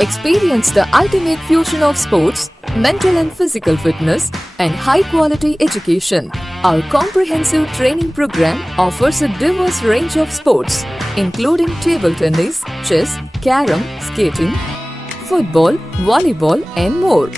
Experience the ultimate fusion of sports, mental and physical fitness, and high-quality education. Our comprehensive training program offers a diverse range of sports, including table tennis, chess, carom, skating, football, volleyball, and more.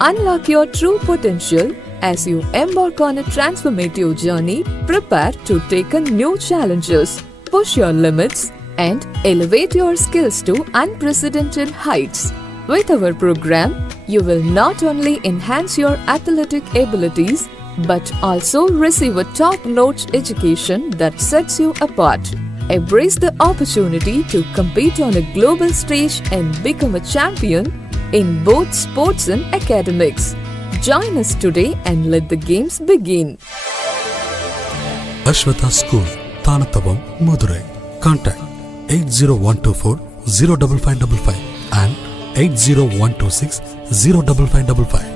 Unlock your true potential as you embark on a transformative journey. Prepare to take on new challenges, push your limits, and elevate your skills to unprecedented heights. With our program, you will not only enhance your athletic abilities but also receive a top-notch education that sets you apart. Embrace the opportunity to compete on a global stage and become a champion in both sports and academics. Join us today and let the games begin. Ashvattha School, Thanathavam, Madurai. Contact 80124 05555 and 80126 05555.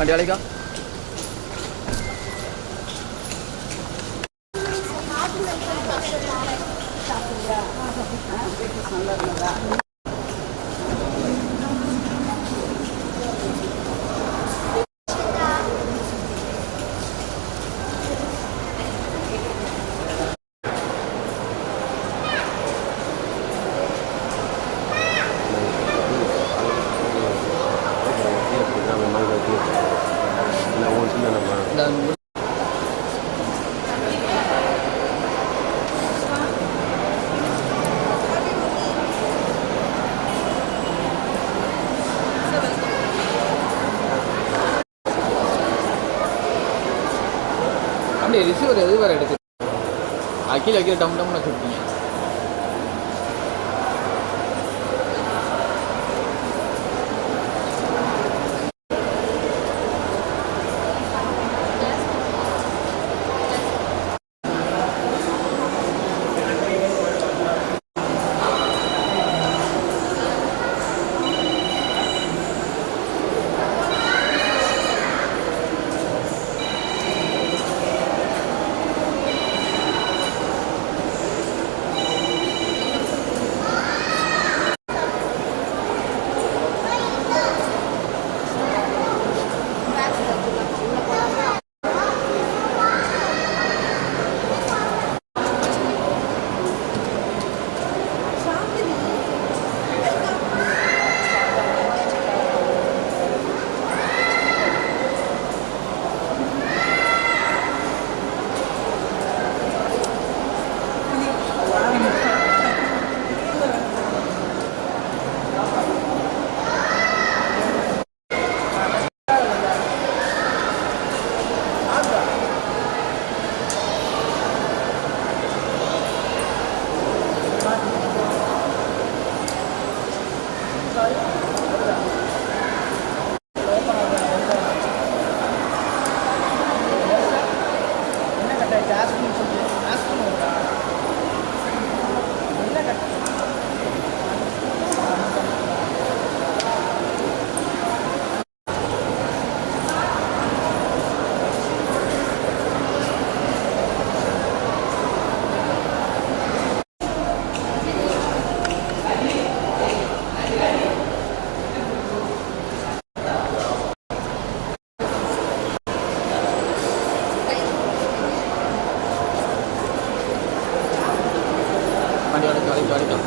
വണ്ടി കളിക്കാം. அப்படியே receiver எது வேறு எடுத்து அக்கீழ டம் டம்னு வச்சுருக்கீங்க. நாளைக்கு வரைக்கும்.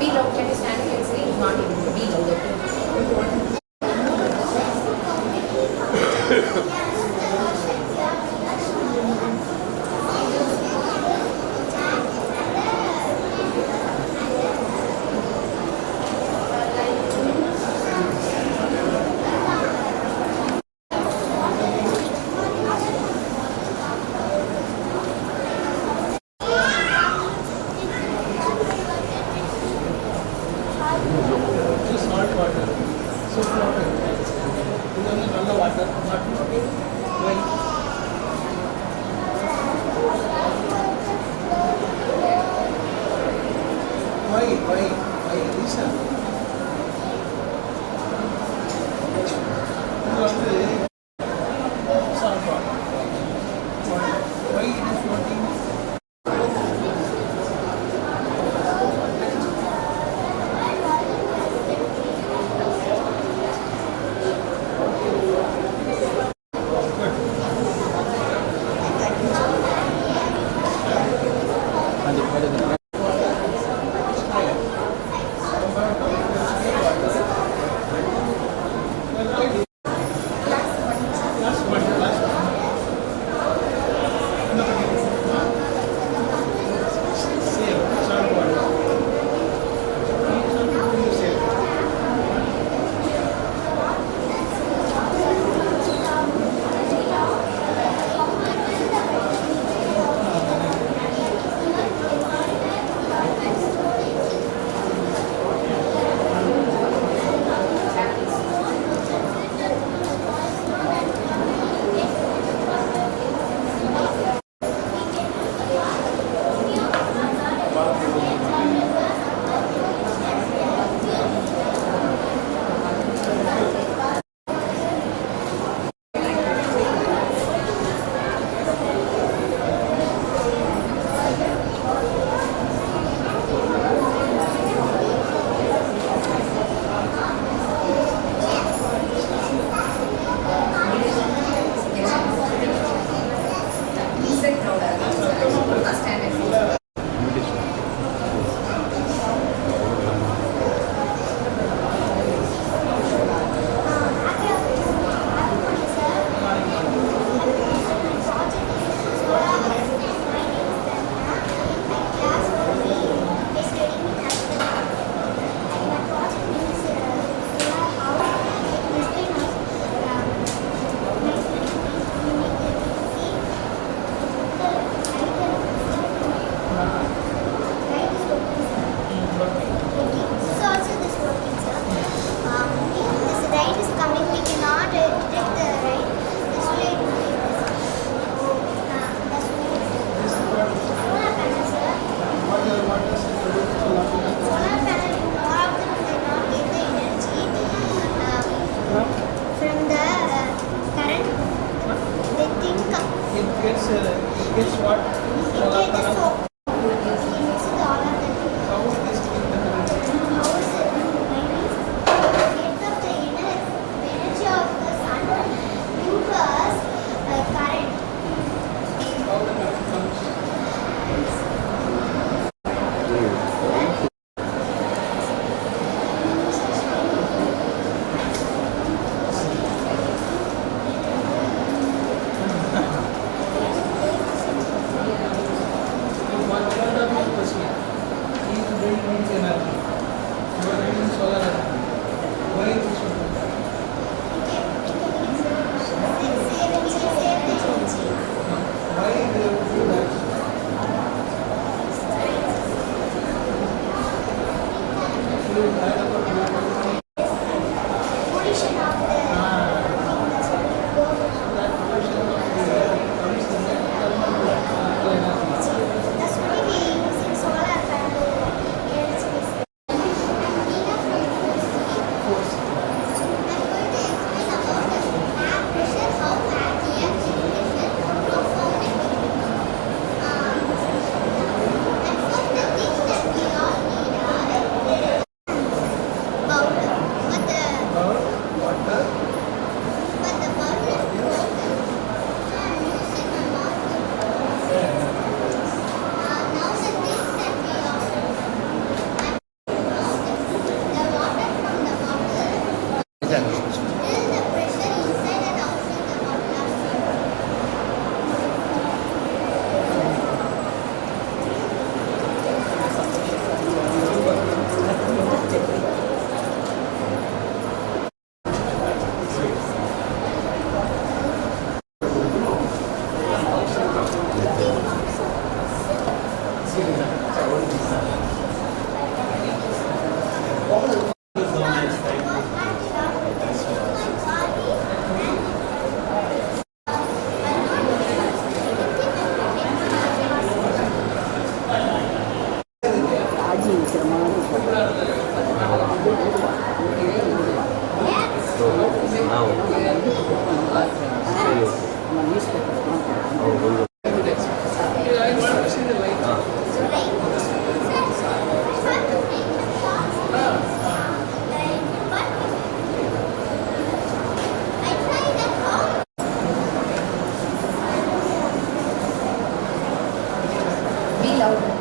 Be loud. Can you stand here and say it's not able to be loud? Be loud.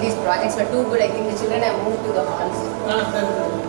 These projects were too good. I think the children have moved to the halls.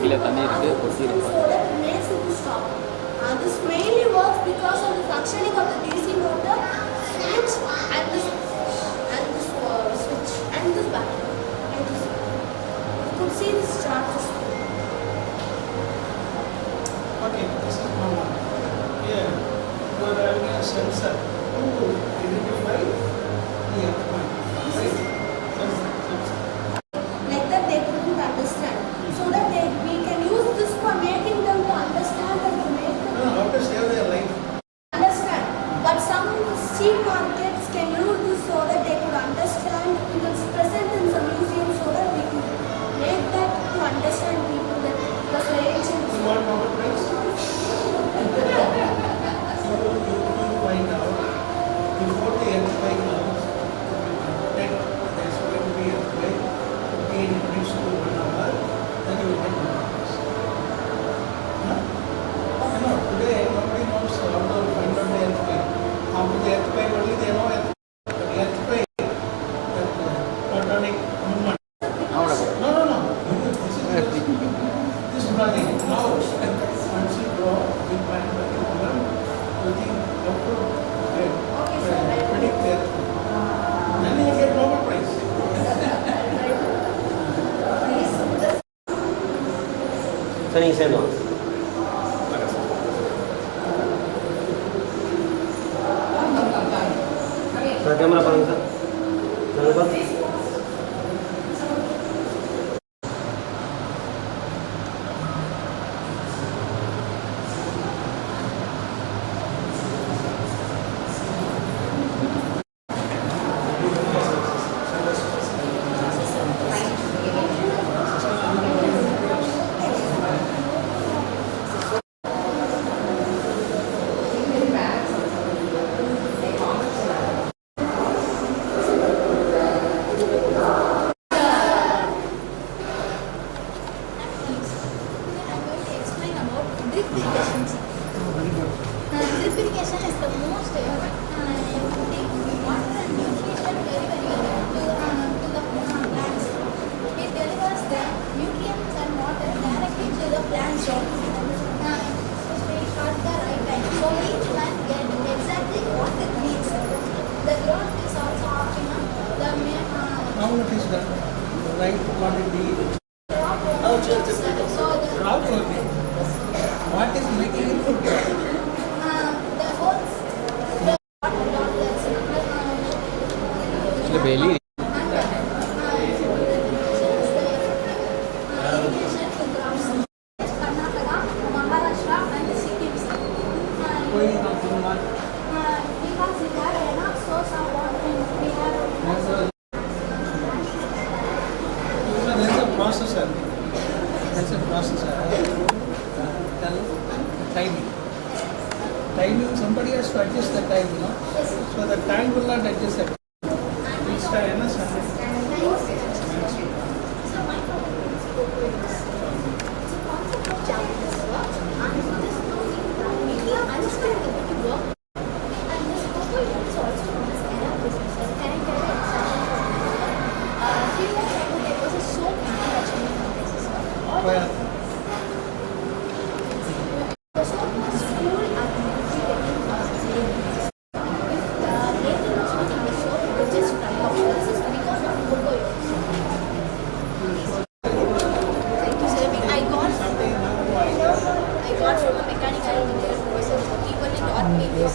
கீழே தண்ணி இருக்கு கொட்டி இருக்கு. This mainly works because of the functioning of the DC motor, switch, and this switch, and this battery. And this. You could see this chart. Okay, this is normal. Here, you are having a sensor to identify the earthquake. Right? Sensor. Like that they couldn't understand. So that we can use this for making them to understand and to make them No, how to save their life? understand. But some cheap markets can use this so that they could understand. We can present in some museum so that we can make that to understand people that because the ancient. You want Nobel Prize? You find out before the earthquake comes, that there's going to be earthquake, 15 minutes to 1 hour, then you will get Nobel Prize. Huh? You know, today nobody knows how to find out the earthquake. After the earthquake only they know earthquake. But the earthquake, that tectonic movement. No. This is this running now. Once you draw big bang problem, you think how to predict the earthquake. Then you will get Nobel Prize. Sir நீங்கள் சேர்ந்தோம் sir camera பாருங்க sir நல்லா Now it is done. Right quantity. Raw protein. What is making it food? The holes, the એટલે પહેલી Karnataka, Maharashtra and Sikkim. कोई ना कोई बात. Because we have enough source of water and we have So there's a processor. There's a processor. Tell timing. Timing. Somebody has to adjust the time, you know. So the time will not adjust it. It's time, na, sir? So my problem is it's a concept of challenges work and this knowing that media understand the way to work and this purple is also known as error business. Can I tell you example? Few years ago there was a soap manufacturing company, sir. Well, The soap was full and military technical. If the label was not in the soap, it was just fry off. This is because of cocoa oils. Thank you, sir. I got from a mechanical engineer who was equally taught me this.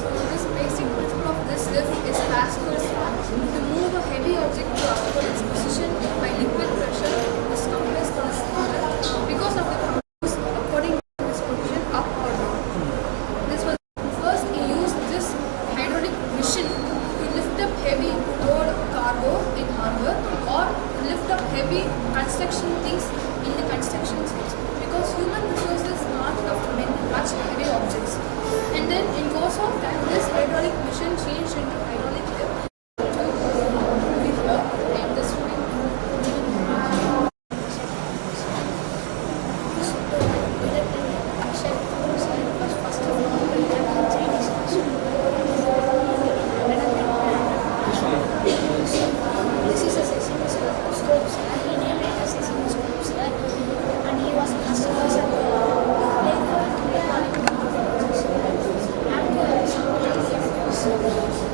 So this basic principle of this lift is Pascal's law. To move a heavy object to its position by liquid pressure is compressed on a cylinder. Because of the commands according to its position up or down. This was first he used this hydraulic machine to lift up heavy load cargo in harbor or lift up heavy construction things in the construction sites. Because human resources not enough to mend much heavy objects. And then in course of time, this hydraulic machine changed into hydraulic lift to here and this will be This is a seismic scope, sir. He named it as seismic scope, sir. And he was a customer, sir.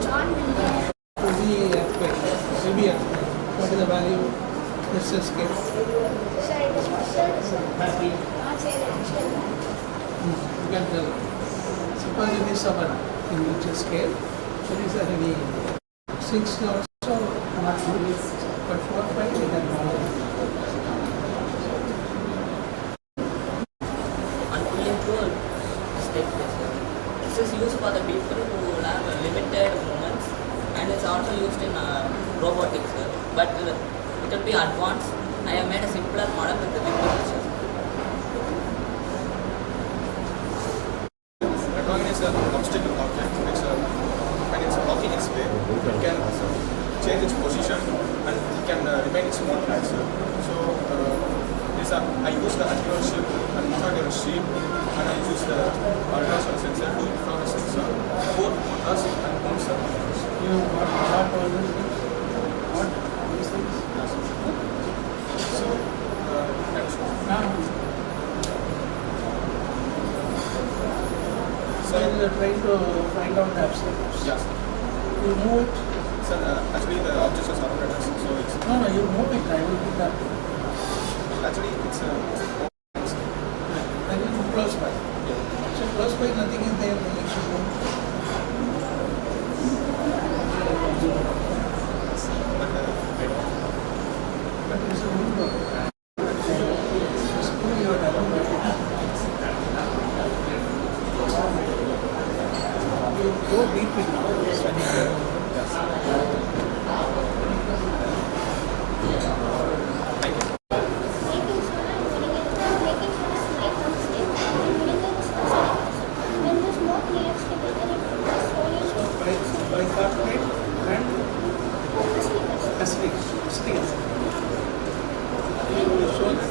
John Miller. the earthquake, maybe earthquake. What is the value? This is scale. Sir, it is measured, sir. Happy. Not say the actual. You can tell. Suppose it is 7 in Richter scale. So it is a heavy 6 also not good. But 4, 5 we can manage. Unpulling tool step pressure. This is used for the people who have limited movements and it's also used in robotics. But it will be advanced. I have made a simpler model with the liquid pressure. Recording is an obstacle object. When it's walking its way, it can change its position and it can remain its own track. So I use the anterior shield and inferior shield, and I use the ultrasound sensor to infrared sensor, 4 motors and 1 servo. You what all these things? What these things? So that's Now, so you are trying to find out the obstacles. yes. You move it. So actually the objects are surrounded us, so it's No, you move it. I will pick up. actually it's I will move close by. So close by, nothing is there. Then you should move. But it's a good work. School you are done. You go deep in now. Study. Making sure and winning it. Making sure is make no mistake. And winning it is when there's more players together, it is slowly Bicarbonate and acetic. Steel. You show that.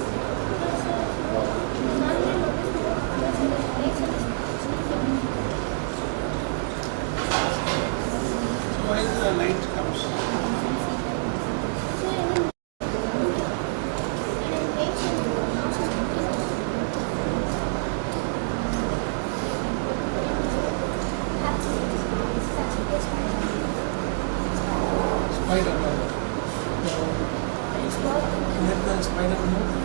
So while the light comes, spider web. Let the spider move.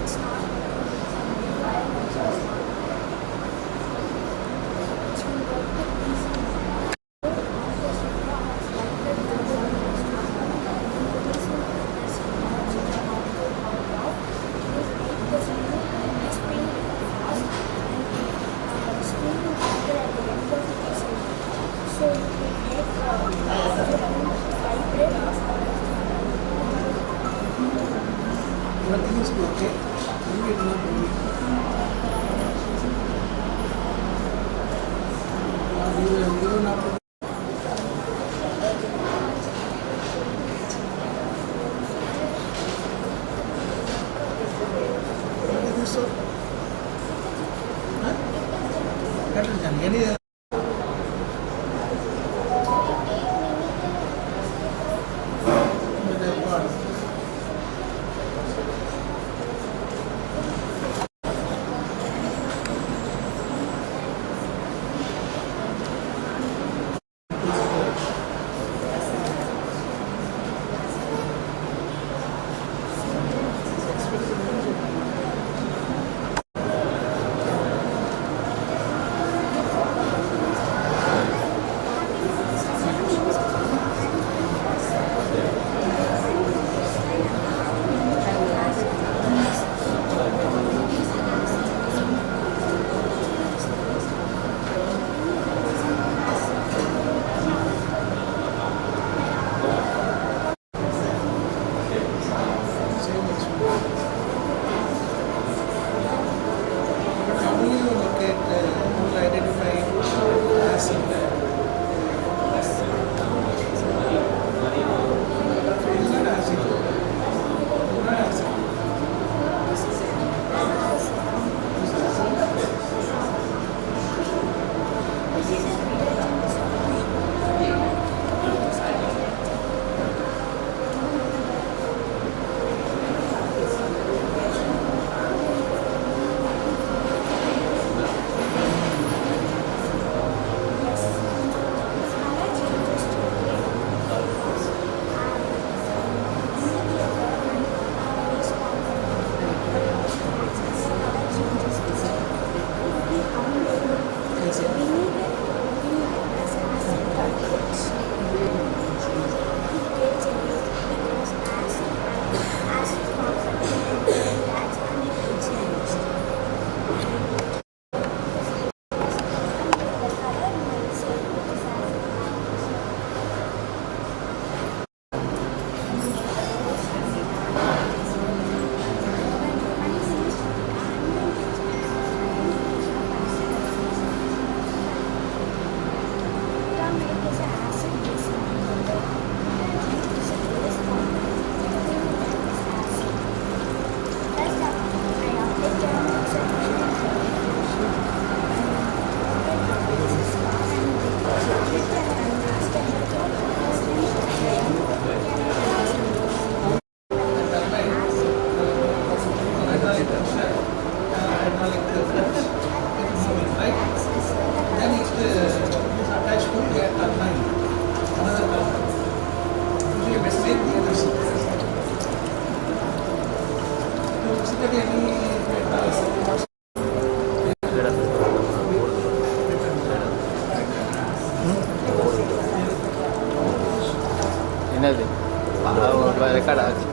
Everything is okay. You will not do it. You will not do it. What is so? Huh? That is done. Any என்னது record ஆச்சு.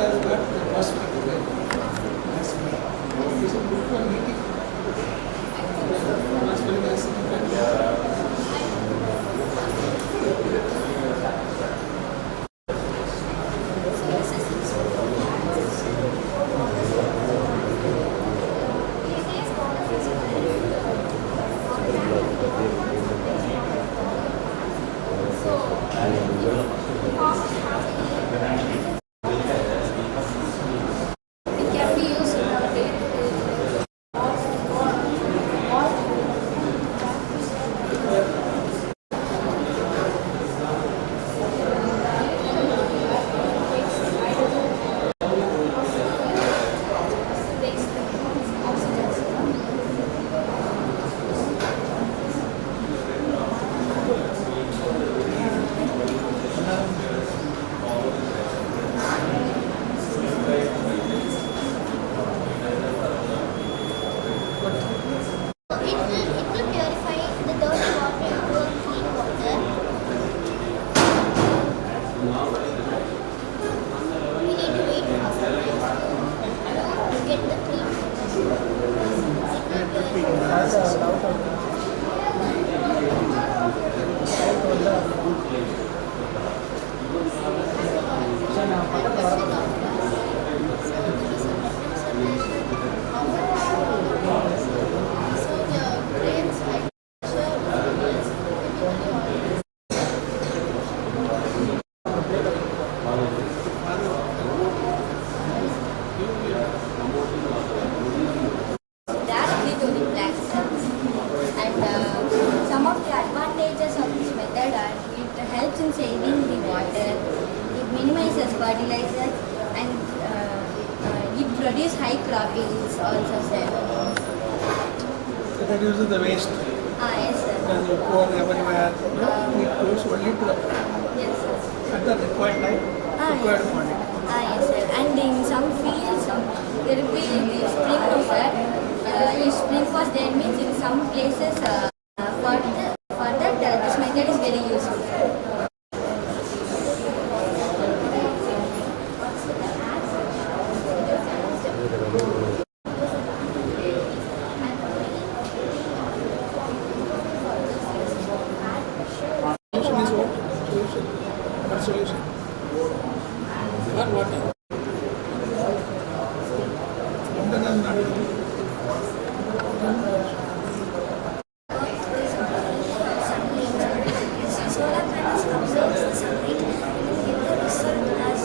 has got the possibility to maximum. It's a good for meeting. As well as it can be used in our day-to-day It will purify the dirty water into a clean water. We need to wait for some time to get the clean directly to the plants. And some of the advantages of this method are it helps in saving the water, it minimizes fertilizers, and it produces high croppings also, sir. it reduces the waste. Yes, sir. When you pour everywhere, it goes only to the Yes, sir. at the required time, required quantity. Yes, sir. And in some fields, there will be the sprinkler, sir. If sprinkler there means in some places, for that this method is very useful. Solution is what? Solution. What solution? Not water. Water does not do. Solar panels absorb the sunlight and get the result as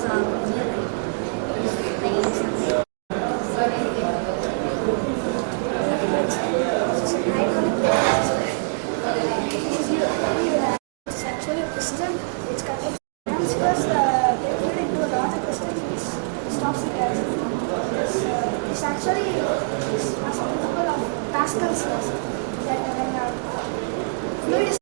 it's actually a crystal which connects because they put into a larger crystal which stops the gas. It's actually a principle of Pascal's law that when fluid is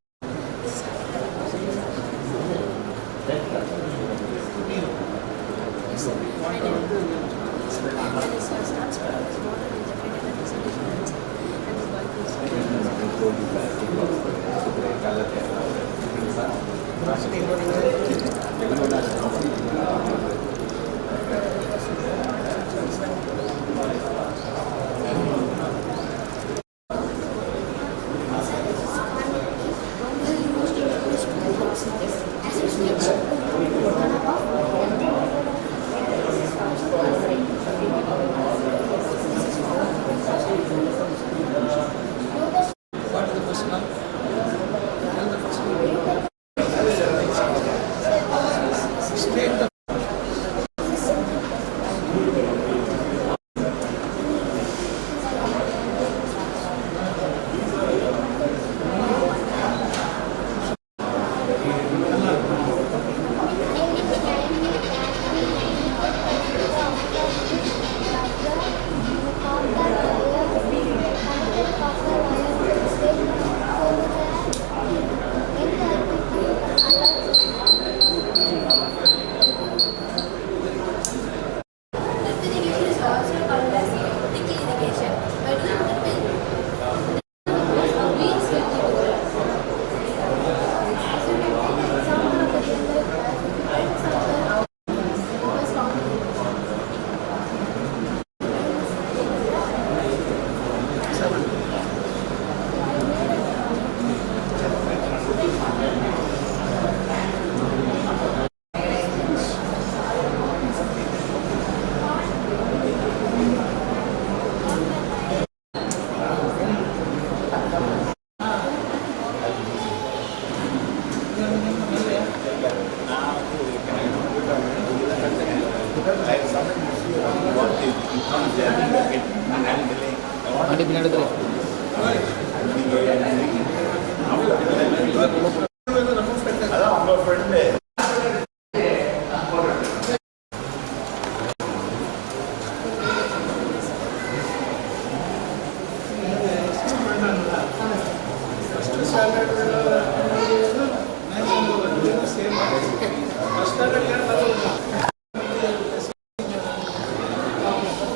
വണ്ടി പിന്നെ എടുത്തേ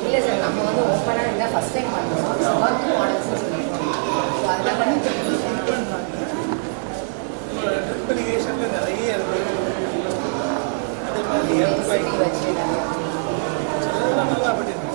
இல்லை sir நம்ம வந்து ஓப்பனாக இருந்தால் first time பண்ணுறோம் work மாடல்ஸ்னு சொல்லியிருக்கோம் ஸோ அதனால் ட்ரிப்ளிகேஷனில் நிறைய இருக்குது அதே மாதிரி செடி வச்சு அதெல்லாம் நல்லா பண்ணியிருக்கோம்.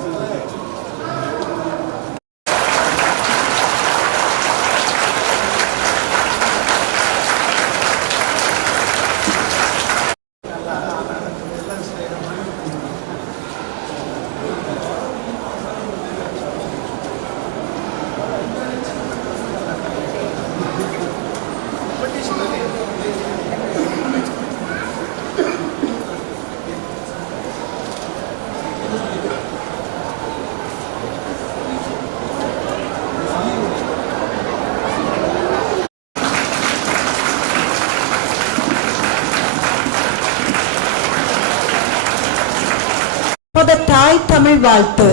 For the Thai Tamil வாழ்த்து.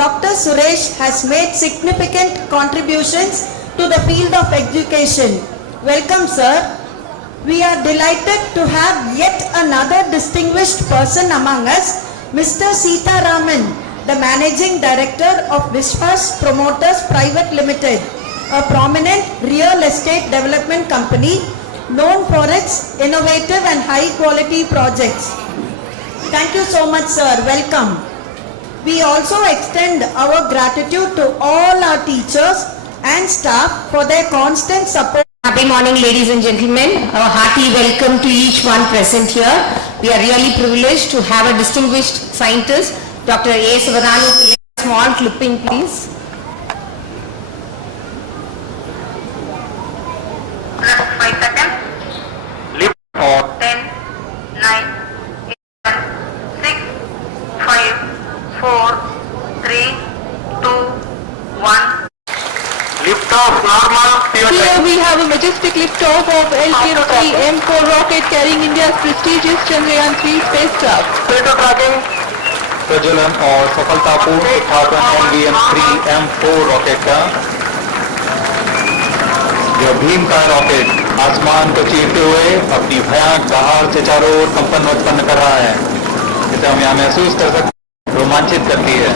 Dr. Suresh has made significant contributions to the field of education. Welcome, sir. We are delighted to have yet another distinguished person among us, Mr. Sitharaman, the Managing Director of Vishwas Promoters Private Limited, a prominent real estate development company known for its innovative and high-quality projects. Thank you so much, sir. Welcome. We also extend our gratitude to all our teachers and staff for their constant support. Happy morning, ladies and gentlemen. A hearty welcome to each one present here. We are really privileged to have a distinguished scientist, Dr. A. Sivathanu Pillai. Small clipping, please. Plus 5 seconds. Lift off. 10, 9, 8, 6, 5, 4, 3, 2, 1. Lift off normal. Here we have a majestic liftoff of LVM-3 M4 rocket carrying India's prestigious Chandrayaan-3 spacecraft. Status tracking. प्रज्वलन और सफलतापूर्ण उत्थापन LVM-3 M4 rocket का यह भीम का rocket आसमान को चीरते हुए अपनी भयानक दहाड़ से चारों ओर कंपन उत्पन्न कर रहा है। इसे हम यहाँ महसूस कर सकते हैं, रोमांचित करती है।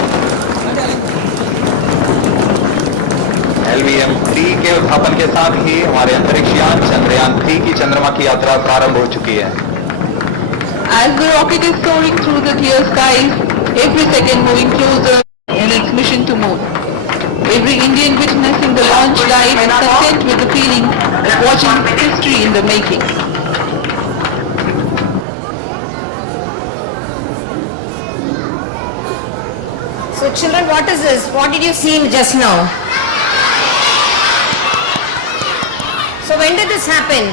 LVM-3 के उत्थापन के साथ ही हमारे अंतरिक्ष यान चंद्रयान-3 की चंद्रमा की यात्रा प्रारंभ हो चुकी है। As the rocket is soaring through the clear skies, every second moving closer in its mission to moon. Every Indian witnessing the launch live is content with the feeling of watching history in the making. So children, what is this? What did you see just now? So when did this happen?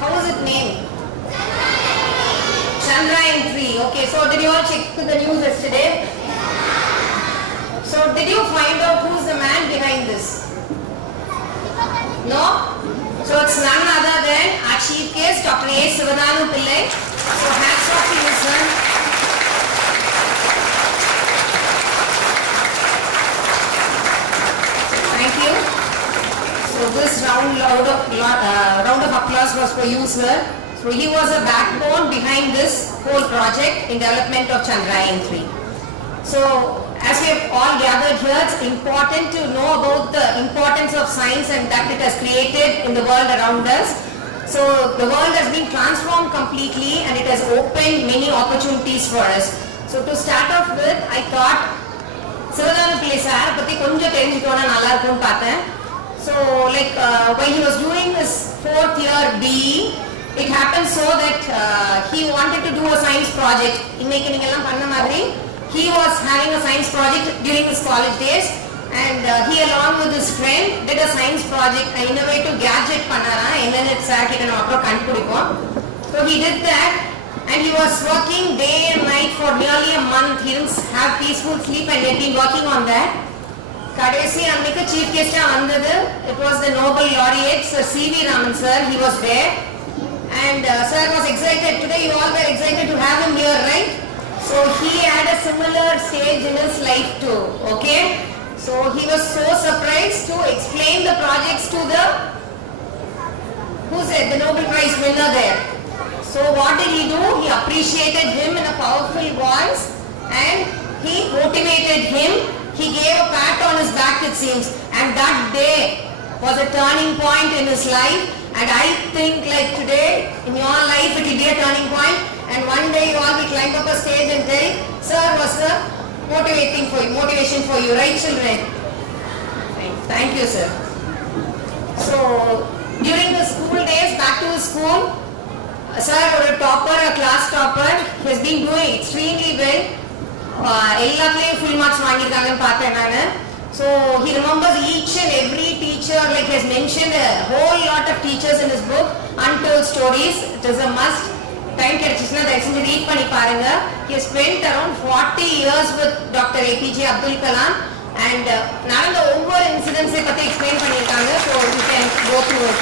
How was it named? Chandrayaan-3. Okay, so did you all check the news yesterday? So did you find out who's the man behind this? No? So it's none other than our chief guest, Dr. A. Sivathanu Pillai. So hats off to you, sir. Thank you. So this round of applause was for you, sir. So he was a backbone behind this whole project in development of Chandrayaan 3. So as we have all gathered here, it's important to know about the importance of science and that it has created in the world around us. So the world has been transformed completely and it has opened many opportunities for us. So to start off with, I thought Sivathanu Pillai sir பத்தி கொஞ்சம் தெரிஞ்சுக்கோனா நல்லா இருக்கும்னு பார்த்தேன். So like when he was doing his 4th year BE, it happened so that he wanted to do a science project. இன்னைக்கு நீங்க எல்லாம் பண்ண மாதிரி he was having a science project during his college days and he along with his friend did a science project, an innovative gadget பண்ணாரா என்னன்னு sir கிட்ட நம்ம அப்புறம் கண்டுபிடிப்போம். So he did that and he was working day and night for nearly a month. He didn't have peaceful sleep and he had been working on that. கடைசி அன்னைக்கு chief guest வந்தது. It was the Nobel laureate Sir C.V. Raman sir. He was there and sir was excited. Today you all were excited to have him here, right? So he had a similar stage in his life too, okay? So he was so surprised to explain the projects to the, the Nobel Prize winner there. So what did he do? He appreciated him in a powerful voice and he motivated him. He gave a pat on his back, it seems, and that day was a turning point in his life. And I think like today in your life it will be a turning point. And one day you all will climb up a stage and tell, sir was the motivation for you, right children? Thank you, sir. So during the school days, back to his school, sir was a topper, a class topper. He has been doing extremely well. எல்லாத்துலயும் full marks வாங்கிருக்காங்கன்னு பார்த்தேன் நானு. So he remembers each and every teacher, like he has mentioned a whole lot of teachers in his book, Untold Stories. It is a must. Time கிடைச்சிச்சுன்னா தயவு செஞ்சு read பண்ணி பாருங்க. He has spent around 40 years with Dr. APJ Abdul Kalam and நடந்த ஒவ்வொரு இன்சிடென்ட்ஸை பத்தி explain பண்ணியிருக்காங்க. So you can go through it.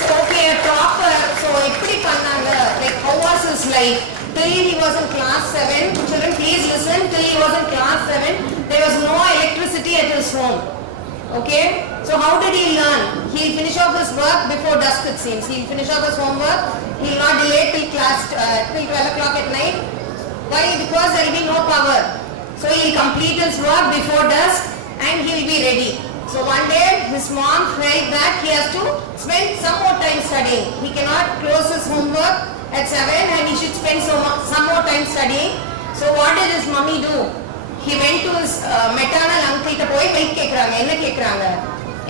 So okay, a topper. So எப்படி பண்ணாங்க? Like how was his life? Till he was in class 7. Children, please listen. Till he was in class 7, there was no electricity at his home. Okay? So how did he learn? He'll finish off his work before dusk, it seems. He'll finish off his homework. He'll not delay till 12 o'clock at night. Why? Because there will be no power. So he'll complete his work before dusk and he'll be ready. So one day his mom felt that he has to spend some more time studying. He cannot close his homework at 7 and he should spend some more time studying. So what did his mummy do? He went to his maternal uncle to போய் help கேக்குறாங்க. என்ன கேக்குறாங்க?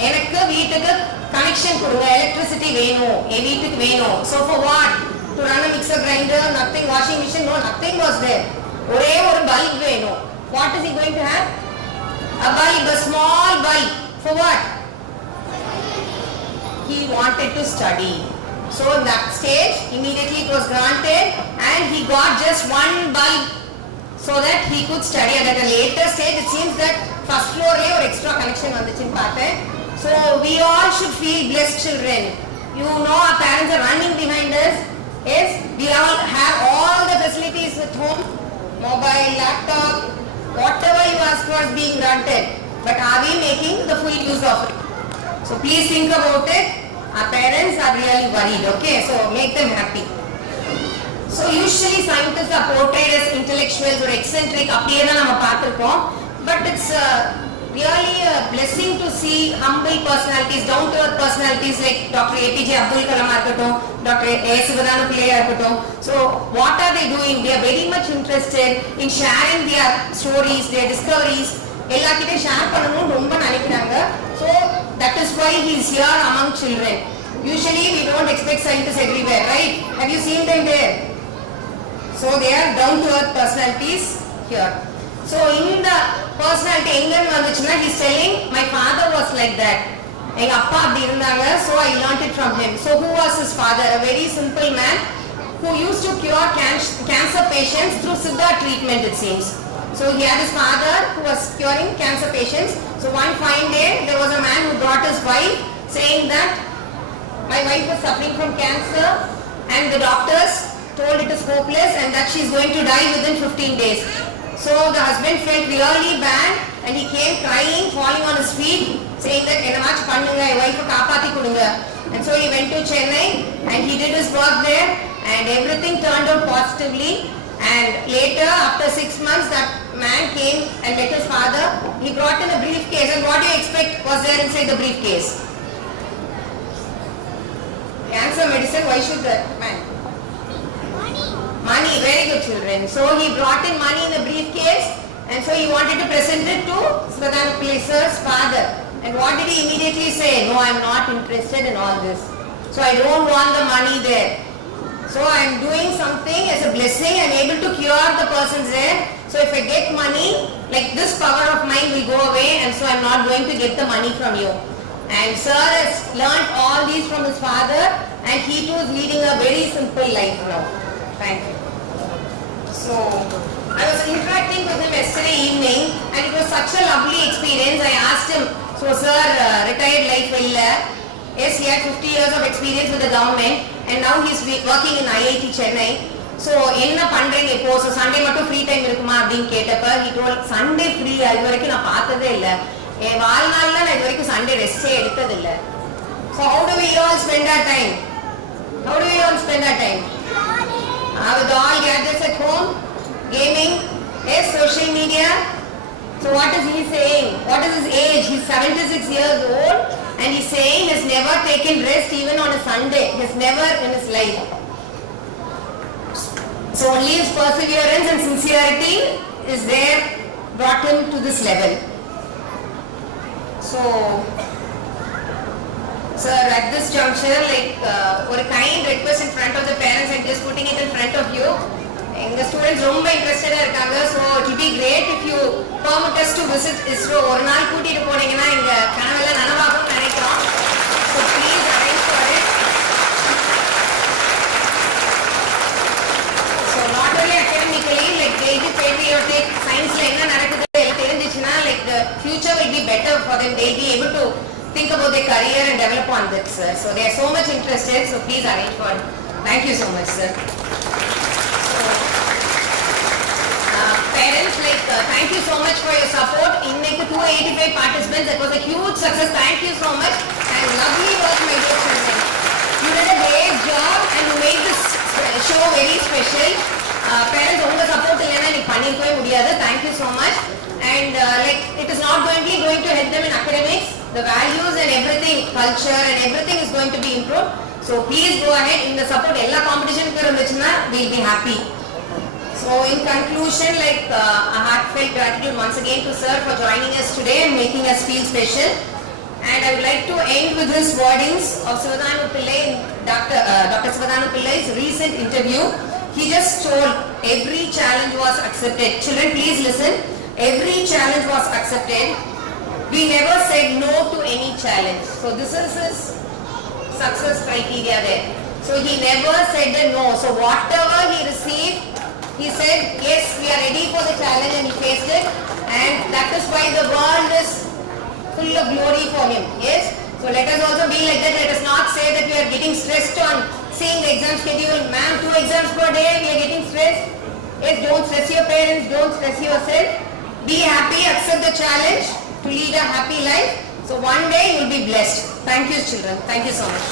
எனக்கு வீட்டுக்கு connection கொடுங்க, electricity வேணும், என் வீட்டுக்கு வேணும். So for what? To run a mixer grinder, nothing, washing machine, no, nothing was there. ஒரே ஒரு பல்ப் வேணும். What is he going to have? A bulb, a small bulb. For what? He wanted to study. So in that stage, immediately it was granted and he got just one bulb so that he could study. And at a later stage, it seems that first floor le or extra connection vanduchu paathen. So we all should feel blessed, children. You know our parents are running behind us. Yes, we all have all the facilities at home, mobile, laptop, whatever you ask for is being granted. But are we making the full use of it? So please think about it. Our parents are really worried, okay? So make them happy. So usually scientists are portrayed as intellectuals or eccentric, அப்படியே தான் நம்ம பார்த்திருப்போம். But it's really a blessing to see humble personalities, down-to-earth personalities like Dr. APJ Abdul Kalam இருக்கட்டும், Dr. A. Sivathanu Pillai இருக்கட்டும். So what are they doing? They are very much interested in sharing their stories, their discoveries. எல்லாத்தையும் share பண்ணணும்னு ரொம்ப நினைக்கிறாங்க. So that is why he is here among children. Usually we don't expect scientists everywhere, right? Have you seen them there? So they are down-to-earth personalities here. So in the personality எங்கன்னு வந்துச்சுன்னா he is telling my father was like that. எங்க அப்பா அப்படி இருந்தாங்க. So I learnt it from him. So who was his father? A very simple man who used to cure cancer patients through Siddha treatment, it seems. So he had his father who was curing cancer patients. So one fine day, there was a man who brought his wife saying that my wife was suffering from cancer and the doctors told it is hopeless and that she is going to die within 15 days. So the husband felt really bad and he came crying, falling on his feet, saying that ennaach pannunga, my wife kaapaathi kudunga. And so he went to Chennai and he did his work there and everything turned out positively. And later, after 6 months, that man came and met his father. He brought in a briefcase, and what do you expect was there inside the briefcase? Cancer medicine, why should the man? Money, very good children. So he brought in money in a briefcase and so he wanted to present it to Sivathanu Pillai sir's father. And what did he immediately say? No, I am not interested in all this. So I don't want the money there. So I am doing something as a blessing. I am able to cure the persons there. So if I get money, like this power of mine will go away and so I am not going to get the money from you. And sir has learnt all these from his father and he too is leading a very simple life now. Thank you. So I was interacting with him yesterday evening and it was such a lovely experience. I asked him, so sir, retired life illa. Yes, he had 50 years of experience with the government and now he is working in IIT Chennai. So enna pandrenga ipo, so Sunday mattum free time irukuma appdin ketappa he told Sunday free adu varaikku na paathadhe illa. என் வாழ்நாள்ல நான் இது வரைக்கும் Sunday ரெஸ்டே எடுத்ததில்லை. So how do we all spend our time? How do we all spend our time? With all gadgets at home, gaming, yes, social media. So what is he saying? What is his age? He's 76 years old and he's saying he's never taken rest even on a Sunday. He's never in his life. So only his perseverance and sincerity is there brought him to this level. So, sir, at this juncture, like, a kind request in front of the parents and just putting it in front of you. The students ரொம்ப interested இருக்காங்க. So, it will be great if you permit us to visit ISRO. ஒரு நாள் கூட்டிட்டு போனீங்கன்னா எங்க கனவெல்லாம் நனவாகும்னு நினைக்கிறோம். So, please arrange for it. So, not only academically, like, patriotic, science என்ன நடக்குது தெரிஞ்சிச்சுன்னா, like, the future will be better for them. They will be able to think about their career and develop on that, sir. So they are so much interested. So please arrange for it. Thank you so much, sir. So, parents, like, thank you so much for your support. In like the 285 participants, that was a huge success. Thank you so much and lovely work, my dear children. You did a great job and you made this show very special. Parents, unga support illana ni pannirukave mudiyadhu. Thank you so much. And like, it is not going to help them in academics. The values and everything, culture and everything is going to be improved. So please go ahead in the support. Ella competition ku irundichuna we'll be happy. So in conclusion, like, a heartfelt gratitude once again to sir for joining us today and making us feel special. And I would like to end with his wordings of Sivathanu Pillai, Dr. Sivathanu Pillai's recent interview. He just told every challenge was accepted. Children, please listen. Every challenge was accepted. We never said no to any challenge. So this is his success criteria there. So he never said a no. So whatever he received, he said, yes, we are ready for the challenge and he faced it. And that is why the world is full of glory for him. Yes. So let us also be like that. Let us not say that we are getting stressed on seeing the exam schedule. Ma'am, 2 exams per day, we are getting stressed. Yes, don't stress your parents, don't stress yourself. Be happy, accept the challenge to lead a happy life. So one day you will be blessed. Thank you, children. Thank you so much.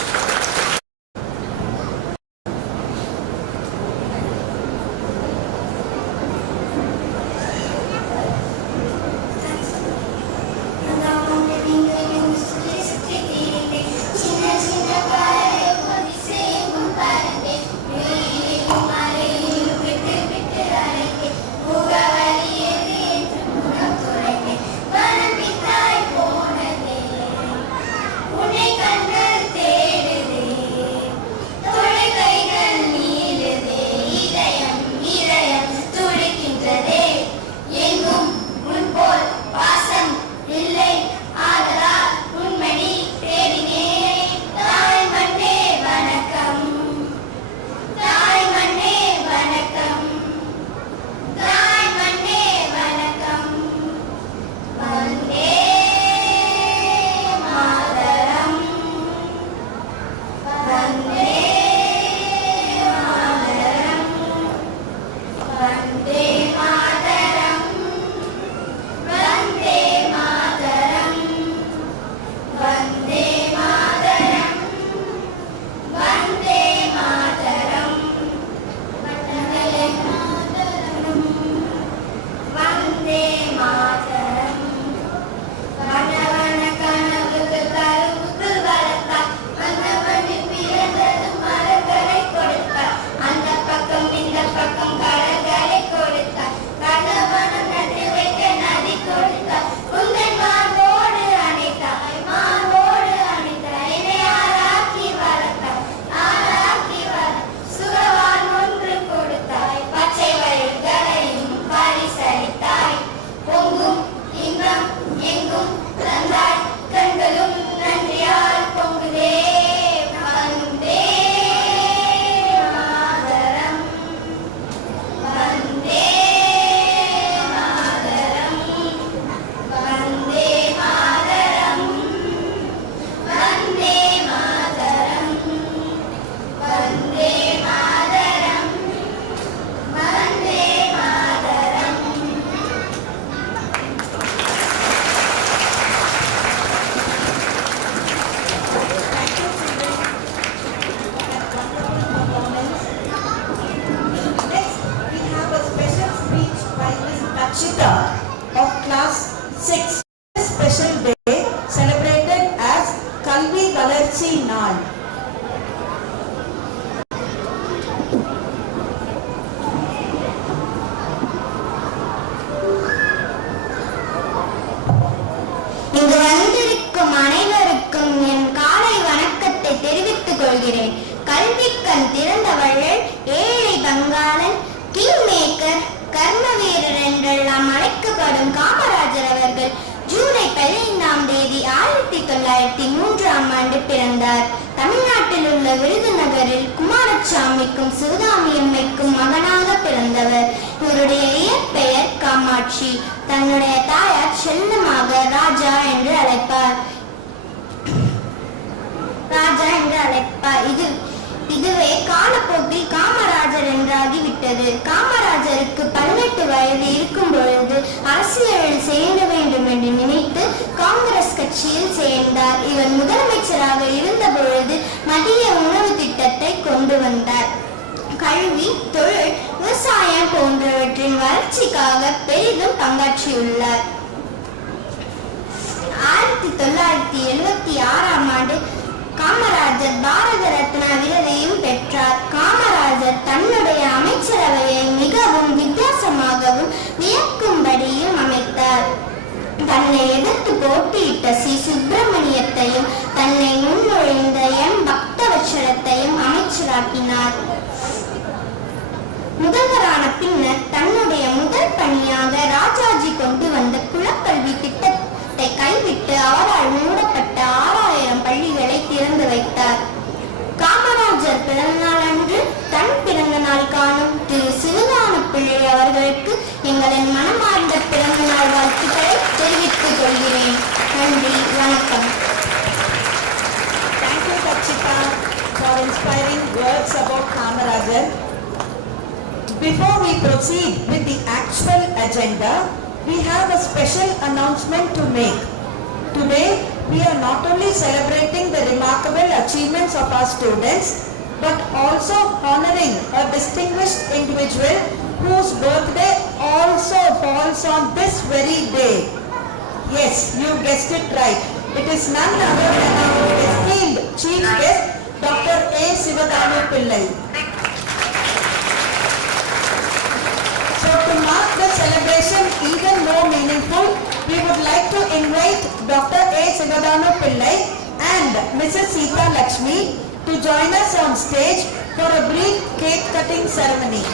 உன்னை கண்கள் தேடுதே ஜூலை 15ஆம் தேதி 1903ஆம் ஆண்டு பிறந்தார். தமிழ்நாட்டில் உள்ள விருதுநகரில் குமாரசாமிக்கும் சிவகாமியம்மைக்கும் மகனாக பிறந்தவர். இவருடைய இயற்பெயர் காமாட்சி. தன்னுடைய தாயார் செல்லமாக ராஜா என்று அழைப்பார். இதுவே காலப்போக்கில் காமராஜர் என்றாகிவிட்டது. காமராஜருக்கு 18 வயது இருக்கும் பொழுது அரசியலில் சேர வேண்டும் என்று நினைத்து காங்கிரஸ் கட்சியில் சேர்ந்தார். இவர் முதலமைச்சராக இருந்த பொழுது மதிய உணவு திட்டத்தை கொண்டு வந்தார். கல்வி, தொழில், விவசாயம் போன்றவற்றின் வளர்ச்சிக்காக பெரிதும் பங்காற்றியுள்ளார். 1976ஆம் ஆண்டு காமராஜர் பாரத ரத்னா விருதையும் பெற்றார். காமராஜர் தன்னுடைய அமைச்சரவையை மிகவும் வித்தியாசமாகவும் வியக்கும்படியும் அமைத்தார். தன்னை எதிர்த்து போட்டியிட்ட சி. சுப்பிரமணியத்தையும் தன்னை முன்மொழிந்த எம். பக்தவச்சலத்தையும் அமைச்சராக்கினார். முதல்வரான பின்னர் தன்னுடைய முதல் பணியாக ராஜாஜி கொண்டு வந்த குலக்கல்வி திட்டத்தை கைவிட்டு அவரால் மூடப்பட்ட 6000 பள்ளிகளை திறந்து வைத்தார். காமராஜர் பிறந்தநாள் அன்று தன் பிறந்த நாள் காணும் திரு சிவதானு பிள்ளை அவர்களுக்கு எங்களின் மனமார்ந்த பிறந்த நாள் வாழ்த்துக்களை தெரிவித்துக் கொள்கிறேன். நன்றி, வணக்கம். Thank you, Kachita, for inspiring words about Kamarajar. Before we proceed with the actual agenda, we have a special announcement to make. Today, we are not only celebrating the remarkable achievements of our students, but also honoring a distinguished individual whose birthday also falls on this very day. Yes, you guessed it right. It is none other than our esteemed chief guest, Dr. A. Sivathanu Pillai. So to mark the celebration even more meaningful, we would like to invite Dr. A. Sivathanu Pillai and Mrs. Sita Lakshmi to join us on stage for a brief cake cutting ceremony.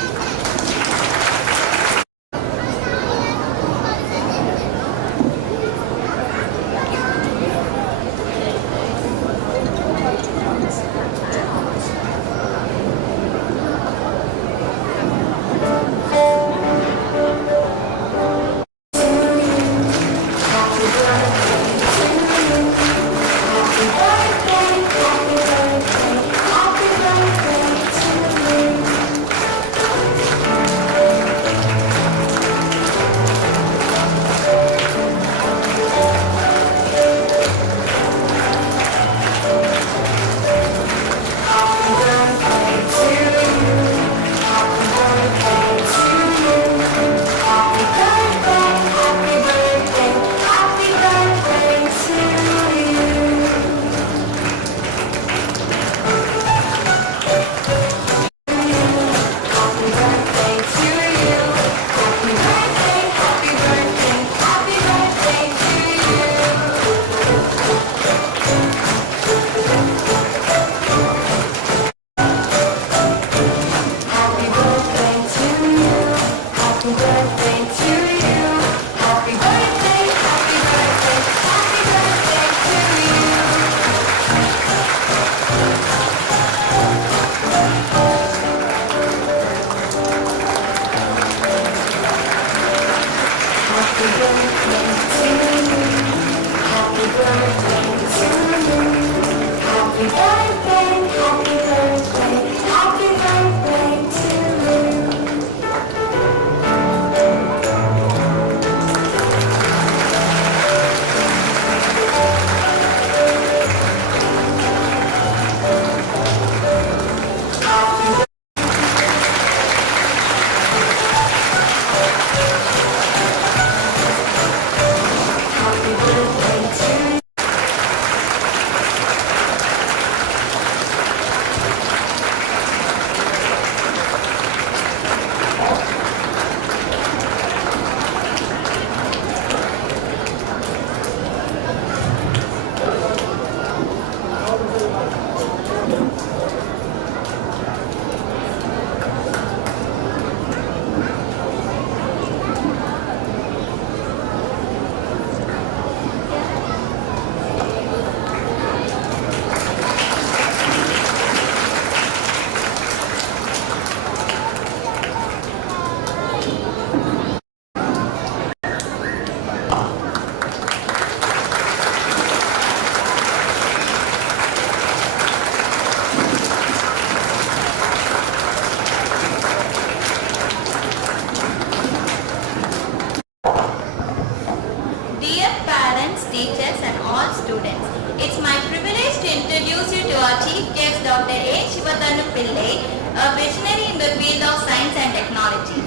students. It's my privilege to introduce you to our chief guest, Dr. A. Sivathanu Pillai, a visionary in the field of science and technology.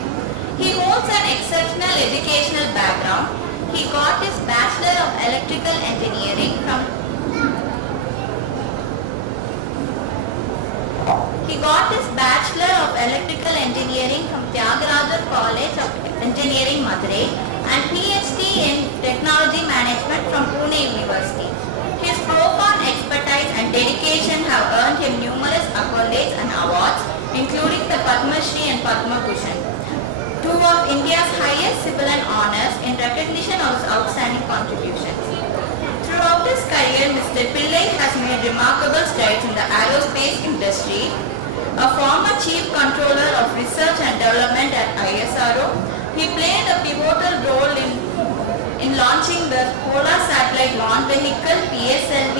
He holds an exceptional educational background. He got his Bachelor of Electrical Engineering from Tyagaraja College of Engineering, Madurai, and PhD in Technology Management from Pune University. His profound expertise and dedication have earned him numerous accolades and awards, including the Padma Shri and Padma Bhushan, two of India's highest civilian honors in recognition of his outstanding contributions. Throughout his career, Mr. Pillai has made remarkable strides in the aerospace industry. A former Chief Controller of Research and Development at ISRO, he played a pivotal role in launching the Polar Satellite Launch Vehicle (PSLV),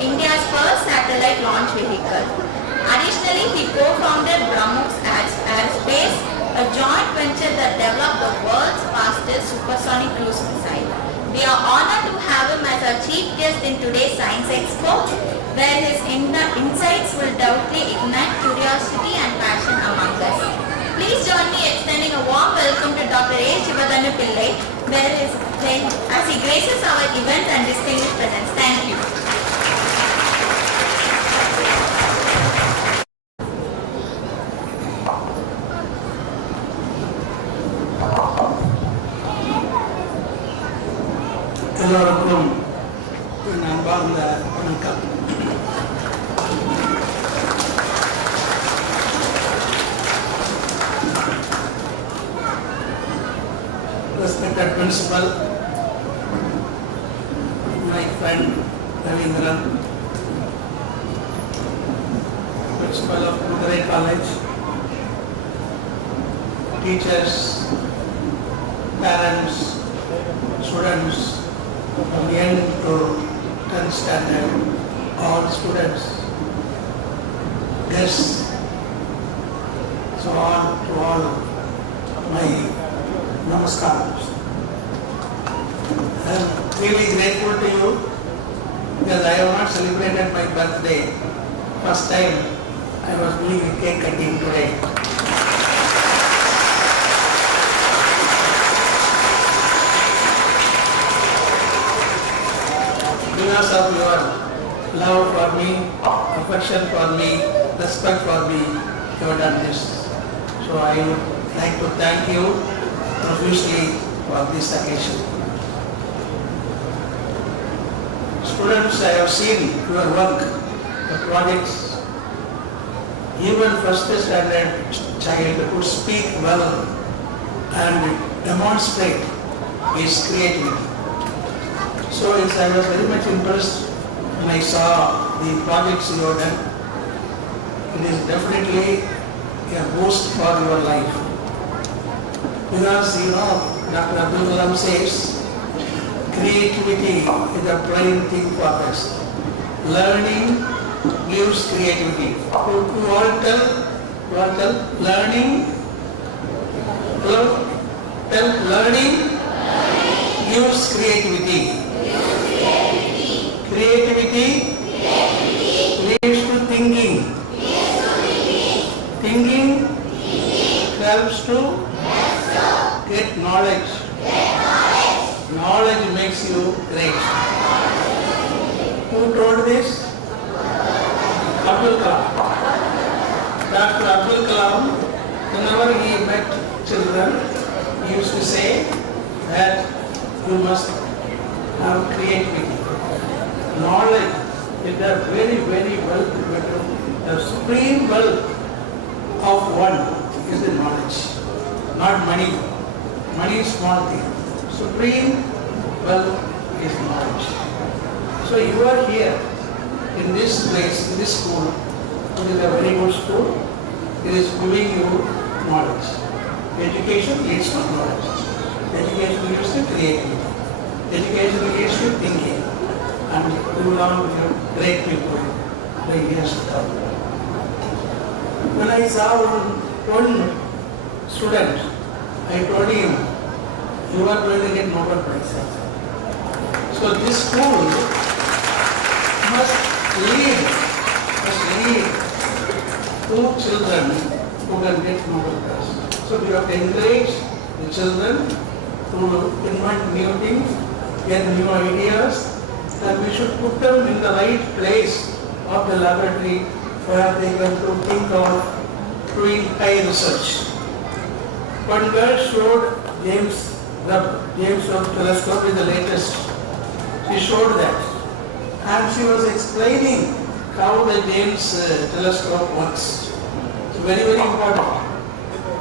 India's first satellite launch vehicle. Additionally, he co-founded Brahmos Aerospace, a joint venture that developed the world's fastest supersonic cruise missile. We are honored to have him as our chief guest in today's Science Expo, where his insights will doubtly ignite curiosity and passion among us. Please join me extending a warm welcome to Dr. A. Sivathanu Pillai, as he graces our event and distinguished presence. Thank you. எல்லோருக்கும் என் அன்பார்ந்த வணக்கம். Respected principal, my friend Ravindran, principal of Madurai College, teachers, parents, students from young to 10th standard, all students, guests, so on to all my namaskars. I am really grateful to you because I have not celebrated my birthday. First time I was doing a cake cutting today. Because of your love for me, affection for me, respect for me, you have done this. So I would like to thank you profusely for this occasion. Students, I have seen your work, the projects. Even first standard child could speak well and demonstrate his creativity. So yes, I was very much impressed when I saw the projects you have done. It is definitely a boost for your life. Because Dr. Abdul Kalam says, creativity is the prime thing for us. Learning gives creativity. To all tell learning, learning gives creativity. Creativity leads to thinking. Thinking helps to get knowledge. Knowledge makes you great. Who told this? Abdul Kalam. Dr. Abdul Kalam, whenever he met children, he used to say that you must have creativity. Knowledge is the very, very wealth. The supreme wealth of one is the knowledge, not money. Money is small thing. Supreme wealth is knowledge. So you are here in this place, in this school. It is a very good school. It is giving you knowledge. Education leads to knowledge. Education leads to creativity. Education leads to thinking. And you belong with great people for years to come. When I saw one student, I told him, you are going to get Nobel Prize. So this school 2 children who can get Nobel Prize. So we have to encourage the children to invent new things, get new ideas, and we should put them in the right place of the laboratory where they can to think of doing high research. One girl showed James Webb telescope is the latest. She showed that. And she was explaining how the James telescope works. It's very, very important.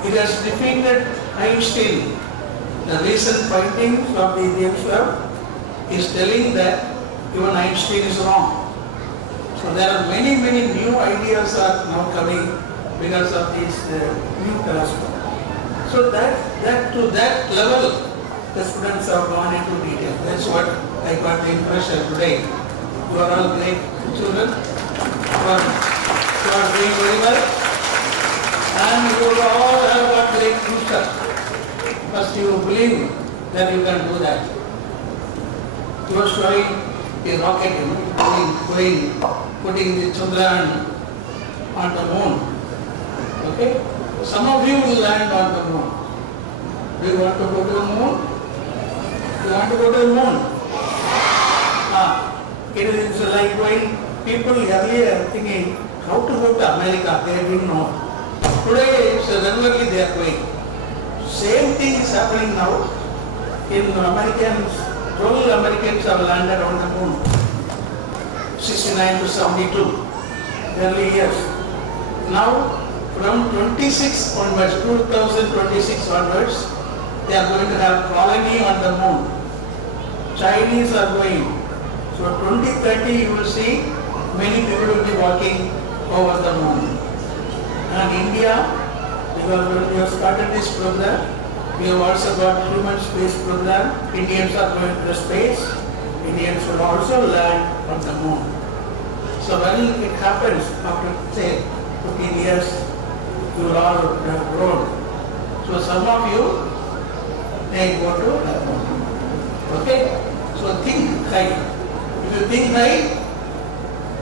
It has defeated Einstein. The recent findings of the James Webb is telling that even Einstein is wrong. So there are many, many new ideas are now coming because of this new telescope. So to that level, the students have gone into detail. That's what I got the impression today. You are all great children. You are doing very well. And you all have got great future. First you believe that you can do that. You are showing a rocket, putting the Chandrayaan on the moon. Okay? Some of you will land on the moon. Do you want to go to the moon? You want to go to the moon? It is like when people earlier thinking how to go to America, they didn't know. Today, regularly they are going. Same thing is happening now. In Americans, 12 Americans have landed on the moon. 69 to 72, early years. Now, from 26 onwards, 2026 onwards, they are going to have colony on the moon. Chinese are going. So 2030 you will see many people will be walking over the moon. And India, because when we have started this program, we have also got human space program. Indians are going to space. Indians will also land on the moon. So when it happens after say 15 years, you will all have grown. So some of you may go to the moon. Okay? So think high. If you think high,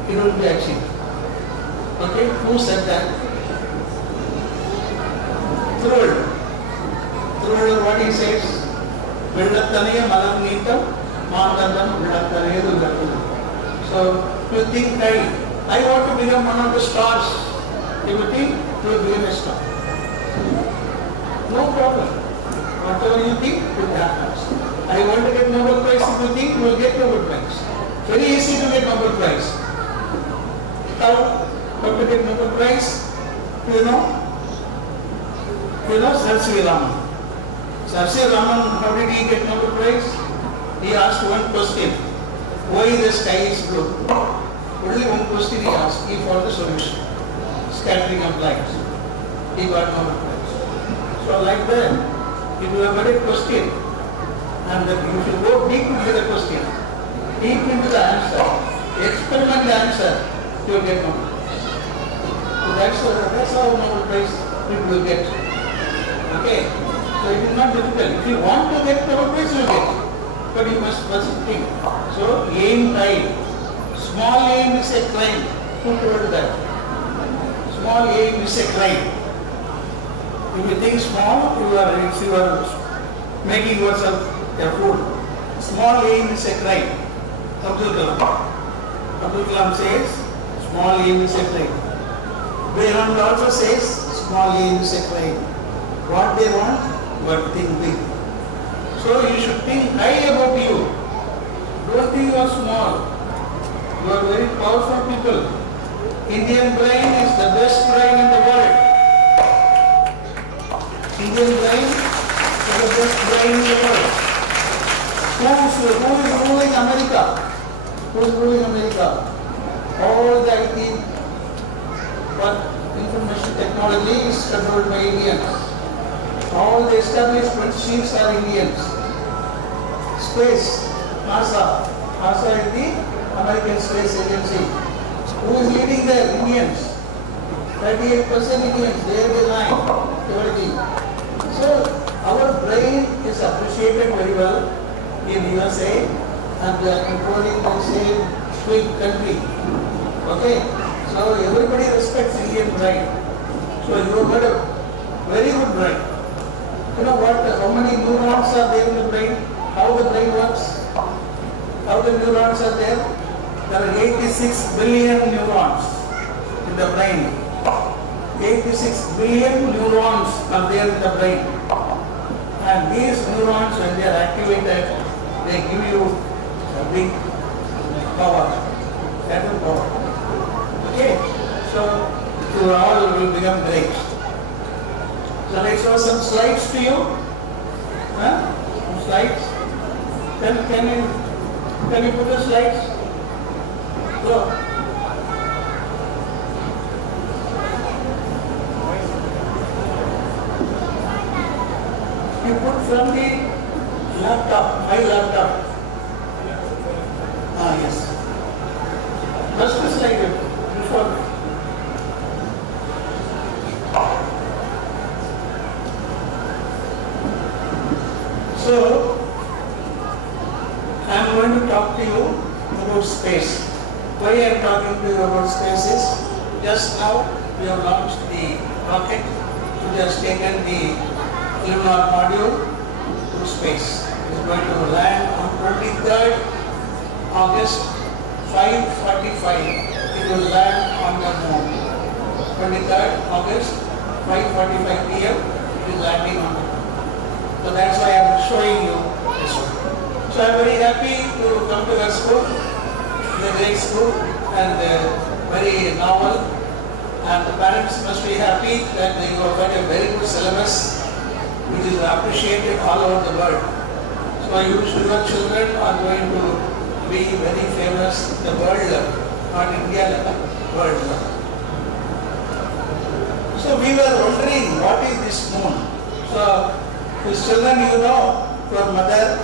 it will be achieved. Okay? Who said that? Third, what he says, Villataniya Malam Neetam, Mandandam Villataniya Dulgatana. So, if you think high, I want to become one of the stars. If you think, you will become a star. No problem. Whatever you think, it happens. I want to get Nobel Prize. If you think, you will get Nobel Prize. Very easy to get Nobel Prize. How to get Nobel Prize? You know Sir C. Raman. Sir C. Raman, how did he get Nobel Prize? He asked one question. Why the sky is blue? Only one question he asked. He found the solution. Scattering of light. He got Nobel Prize. So like that, if you have got a question, and if you go deep into the question, deep into the answer, experiment the answer, you will get Nobel Prize. So that's how Nobel Prize people will get. Okay? So it is not difficult. If you want to get Nobel Prize, you will get. But you must first think. So aim high. Small aim is a climb. Who told that? Small aim is a climb. If you think small, you are making yourself a fool. Small aim is a climb. Abdul Kalam says, small aim is a climb. Behram also says, small aim is a climb. What they want, but think big. So you should think high about you. Don't think you are small. You are very powerful people. Indian brain is the best brain in the world. Indian brain is the best brain in the world. Who is ruling America? Who is ruling America? All the IT, but information technology is controlled by Indians. All the established chiefs are Indians. Space, NASA. NASA is the American Space Agency. Who is leading there? Indians. 38% Indians, they are behind everything. So our brain is appreciated very well in USA and they are controlling the same big country. Okay? So Now everybody respects Indian brain. So you have got a very good brain. You know what? How many neurons are there in the brain? How the brain works? How the neurons are there? There are 86 billion neurons in the brain. 86 billion neurons are there in the brain. And these neurons, when they are activated, they give you a big power. That is power. Okay? So you all will become great. Shall I show some slides to you? Huh? Some slides? Can you put the slides? So, you put from the laptop, my laptop. Ah, yes. First slide before. So, I am going to talk to you about space. Why I am talking to you about space is, just now we have launched the rocket which has taken the lunar module to space. It is going to land on 23rd August 5:45. It will land on the moon. 23rd August 5:45 p.m. It is landing on the moon. So that's why I am showing you this one. So I am very happy to come to your school. It's a great school and very novel. And the parents must be happy that you have got a very good syllabus which is appreciated all over the world. So your children are going to be very famous in the world, not India, world. So we were wondering what is this moon. So these children, you know, your mother,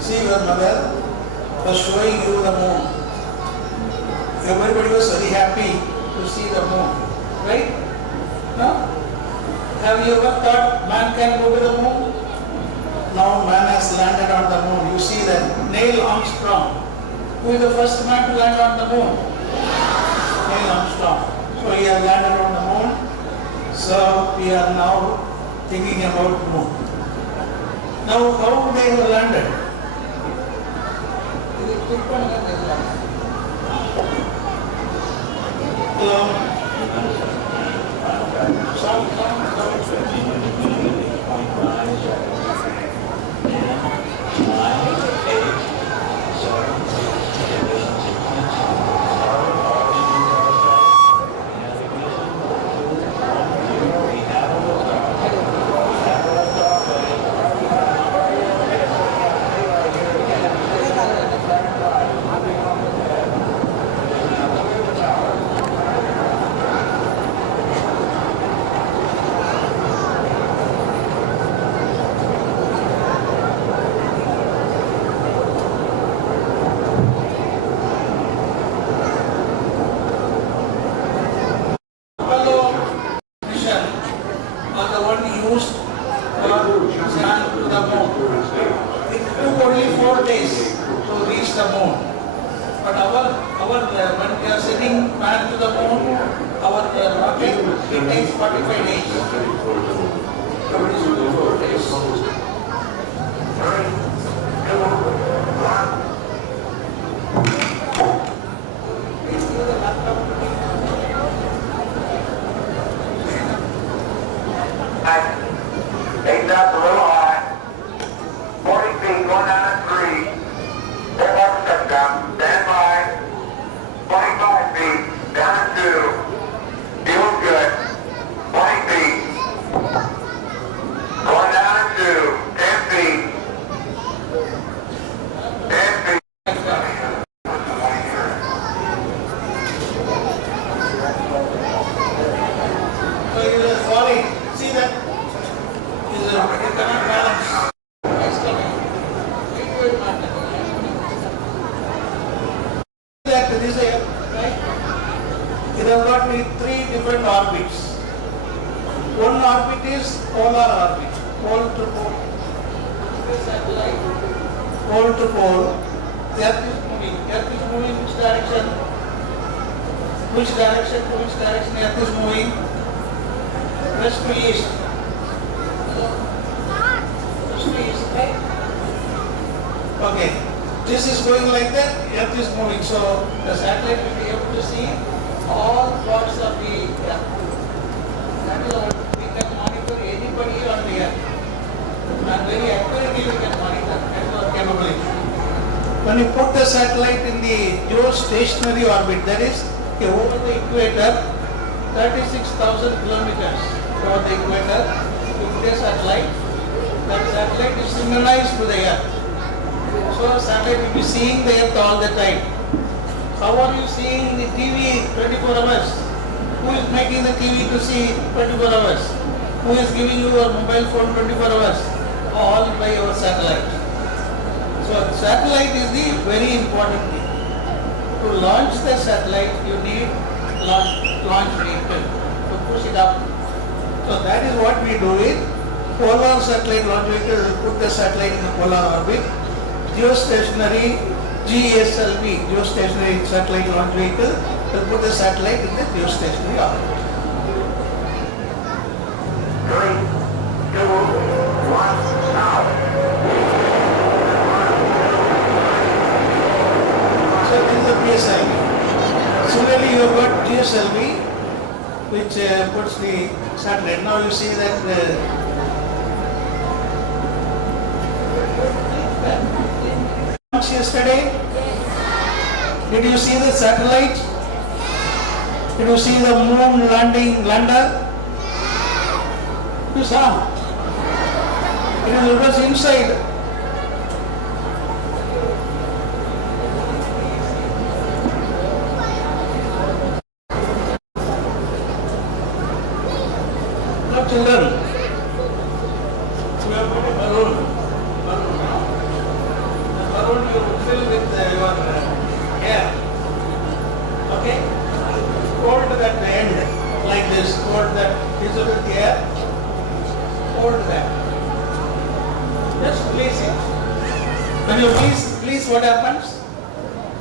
see your mother was showing you the moon. Everybody was very happy to see the moon, right? No? Have you ever thought man can go to the moon? Now man has landed on the moon. You see that Neil Armstrong. Who is the first man to land on the moon? Neil Armstrong. So he has landed on the moon. So we are now thinking about moon. Now how they have landed? which direction to which direction Earth is moving? West to east. West to east, right? Okay. This is going like that, Earth is moving. So the satellite will be able to see all parts of the Earth. That is how we can monitor anybody on the Earth. And very accurately we can monitor. That is our capability. When you put the satellite in the geostationary orbit, that is over the equator, 36,000 kilometers over the equator, you put a satellite. That satellite is synchronized to the Earth. So satellite will be seeing the Earth all the time. How are you seeing the TV 24 hours? Who is making the TV to see 24 hours? Who is giving you your mobile phone 24 hours? All by your satellite. So satellite is the very important thing. To launch the satellite, you need launch vehicle to push it up. So that is what we do with polar satellite launch vehicle. We put the satellite in the polar orbit. Geostationary GSLV, geostationary satellite launch vehicle, will put the satellite in the geostationary orbit. 3, 2, 1, now. So this is the PSLV. Similarly, you have got GSLV, which puts the satellite. Now you see that yesterday, did you see the satellite? Did you see the moon lander? You saw. It was inside. Now children, we have got a balloon. Balloon you fill with your air. Okay? Hold that end like this. Hold that. Fill with the air. Hold that. Just release it. When you release, what happens?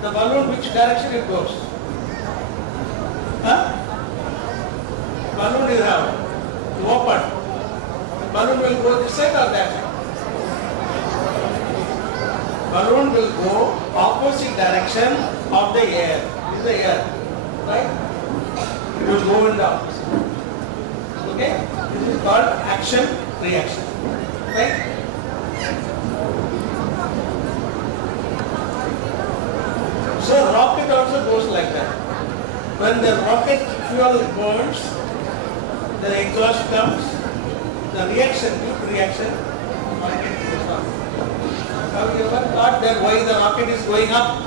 The balloon, which direction it goes? Huh? Balloon you have. You open. Balloon will go this side or that side? Balloon will go opposite direction of the air. This is the air. Right? It will go in the opposite. Okay? This is called action reaction. Right? So rocket also goes like that. When the rocket fuel burns, the exhaust comes, the reaction, quick reaction, rocket goes up. Have you ever thought that why the rocket is going up?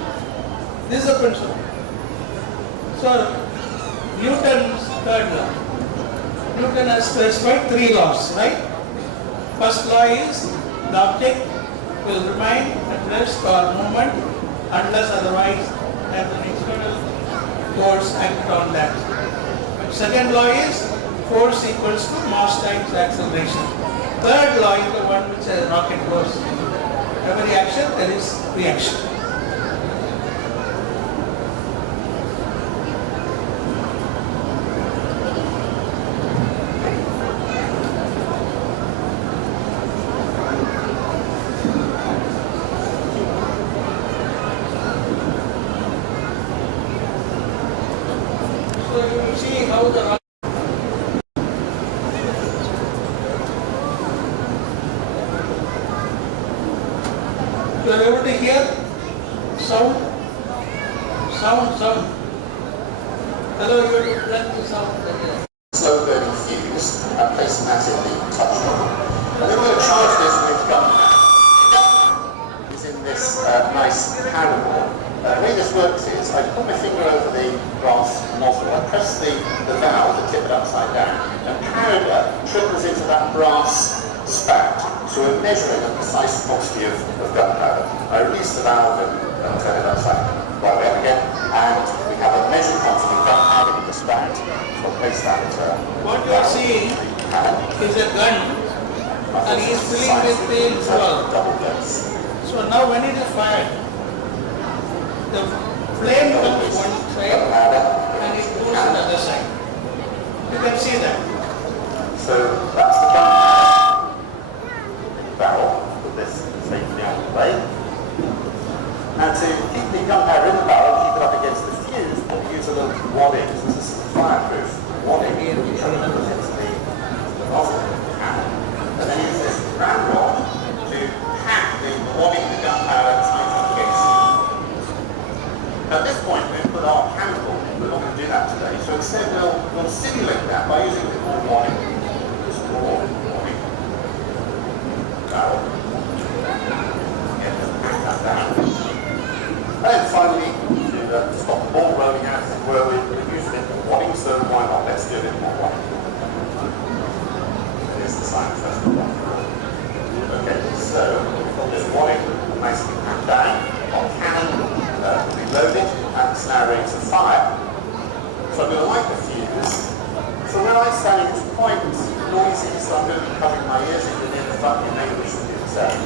This is the principle. So Newton's third law. Newton has specified 3 laws, right? First law is the object will remain at rest or movement unless otherwise there is an external force act on that. Second law is force equals to mass times acceleration. Third law is the one which a rocket goes. Every action there is reaction. So you will see how the rocket. You are able to hear sound? Sound. Hello, you are able to learn the sound. Slow burning fuse and place that in the touch hole. And then we're going to charge this with gunpowder. It's in this nice carrier. The way this works is I put my finger over the brass nozzle, I press the valve, the tip it upside down, and powder trickles into that brass spout. So we're measuring a precise quantity of gunpowder. I release the valve and turn it upside down. Right there again, and we have a measured quantity of gunpowder in the spout. So I'll place that. What you are seeing is a gun, and he is filling with the fuel. So now when it is fired, the flame comes one side and it goes see that. So that's the gun barrel with this safely out of the way. And to keep the gunpowder in the barrel, keep it up against the fuse, we'll use a little wadding. This is fireproof wadding, which puts into the nozzle of the cannon. And then use this round rod to pack the wadding the gunpowder tight up against it. At this point, we've put our chemical in. We're not going to do that today. So instead, we'll simulate that by using a little wadding. This raw wadding barrel. Again, just pack that down. And then finally, to stop the ball rolling out, where we're using it for wadding, so why not? Let's do a bit more wadding. Here's the sign first of all. Okay, so we've got this wadding nicely packed down. Our cannon will be loaded, and it's now ready to fire. So I'm going to light the fuse. So when I sound quite noisy, so I'm going to be covering my ears if you're near the front, you maybe should do the same.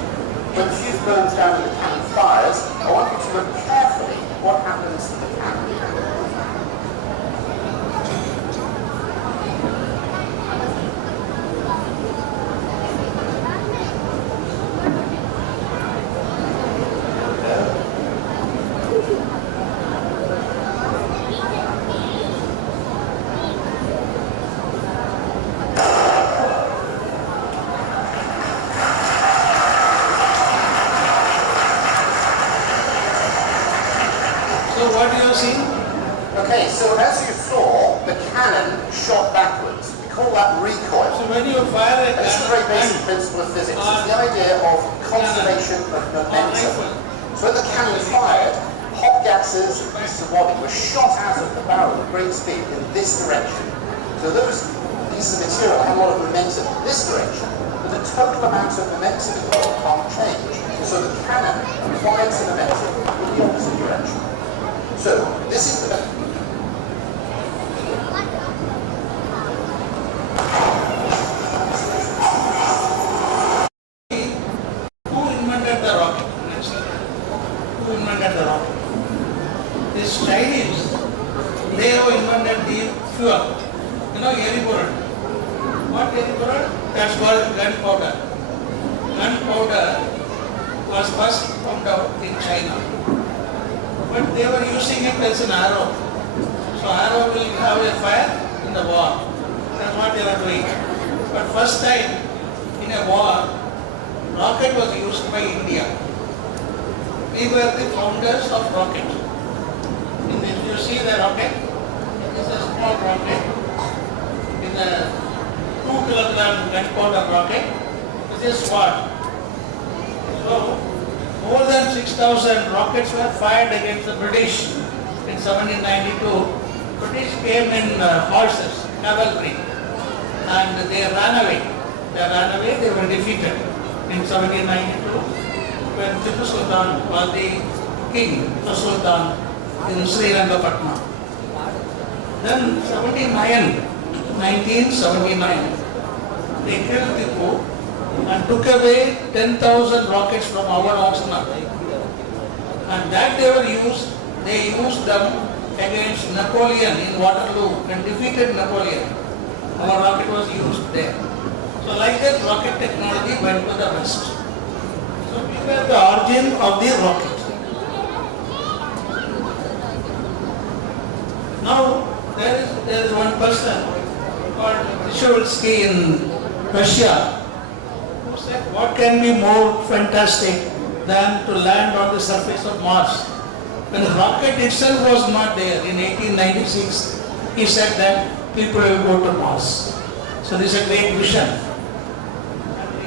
When the fuse burns down and the cannon fires, I want you to look carefully what happens to the cannon. What do you see? Okay, so as you saw, the cannon shot backwards. We call that recoil. So when you fire a This is a very basic principle of physics. It's the idea of conservation of momentum. So when the cannon fired, hot gases and pieces of wadding were shot out of the barrel at great speed in this direction. So those pieces of material have a lot of momentum in this direction, but the total amount of momentum involved can't change. So the cannon applied some momentum in the opposite direction. So, this is the... Who invented the rocket? Who invented the rocket? These Chinese, they have invented the fuel. You know, eribullet. What eribullet? That's called gunpowder. Gunpowder was first found out in China. But they were using it as an arrow. So arrow will have a fire in the war. That's what they were doing. But first time in a war, rocket was used by India. We were the founders of rocket. If you see the rocket, it is a small rocket. In a 2-kilogram gunpowder rocket, this is what? So, more than 6,000 rockets were fired against the British in 1792. British came in horses, cavalry, and they ran away. They were defeated in 1792 when Tipu Sultan was the king, the Sultan in Sri Rangapatna. Then 1979, they killed Tipu and took away 10,000 rockets from our arsenal. And that they used them against Napoleon in Waterloo and defeated Napoleon. Our rocket was used there. So like that, rocket technology went to the west. So we were the origin of the rocket. Now there is one person called Shevelsky in Russia. What can be more fantastic than to land on the surface of Mars? When the rocket itself was not there in 1896, he said that people will go to Mars. So this is a great vision.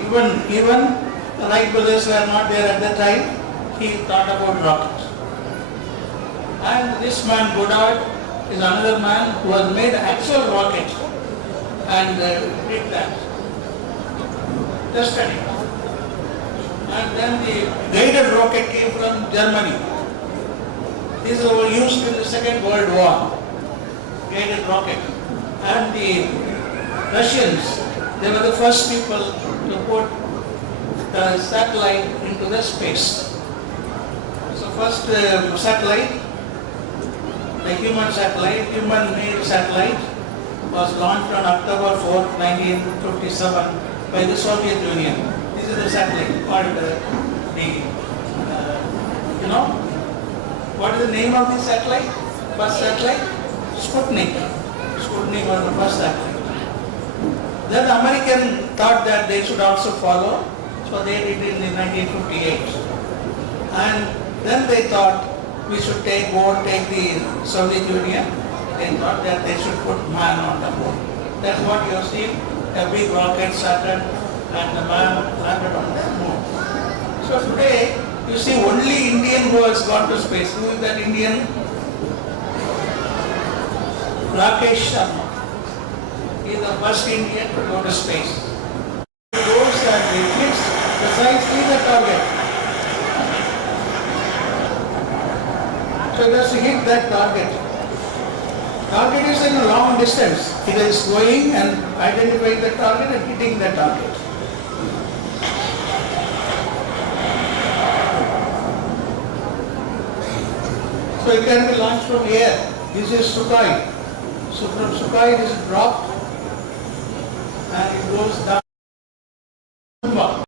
Even the Wright brothers were not there at that time, he thought about rocket. And this man, Goddard, is another man who has made an actual rocket and did that. Tested it. And then the guided rocket came from Germany. These were used in the Second World War. Guided rocket. And the Russians, they were the first people to put the satellite into the space. So first satellite, the human satellite, human-made satellite, was launched on October 4, 1957 by the Soviet Union. This is the satellite called you know, what is the name of this satellite? First satellite? Sputnik. Sputnik was the first satellite. Then the American thought that they should also follow, so they did it in 1958. And then they thought we should take the Soviet Union. They thought that they should put man on the moon. That's what you have seen, a big rocket started and the man landed on the moon. So today, you see only Indian who has gone to space. Who is that Indian? Rakesh Sharma. He is the first Indian to go to space. He goes and he hits precisely the target. So he has to hit that target. Target is in a long distance. It is going and identifying the target and hitting the target. So it can be launched from air. This is Sukhoi. So from Sukhoi it is dropped and it goes down to Tumba.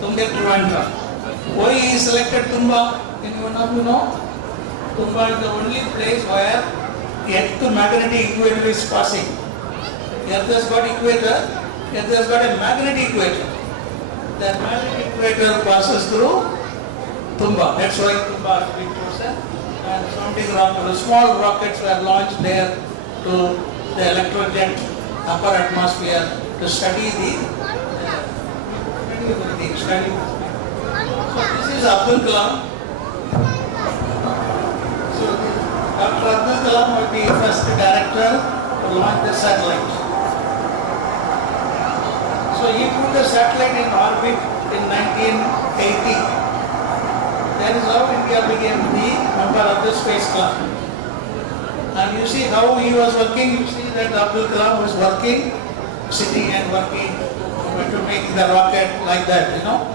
Tumba Trivandrum. Why he selected Tumba? Anyone of you know? Tumba is the only place where the Earth magnetic equator is passing. The Earth has got equator, the Earth has got a magnetic equator. That magnetic equator passes through Tumba. That's why Tumba has been chosen. And sounding rocket, small rockets were launched there to the electrojet upper atmosphere to study the study. So this is Abdul Kalam. So Dr. Abdul Kalam was the first director to launch the satellite. So he put the satellite in orbit in 1980. That is how India became the member of the space club. And you see how he was working, you see that Abdul Kalam was working, sitting and working to make the rocket like that, you know.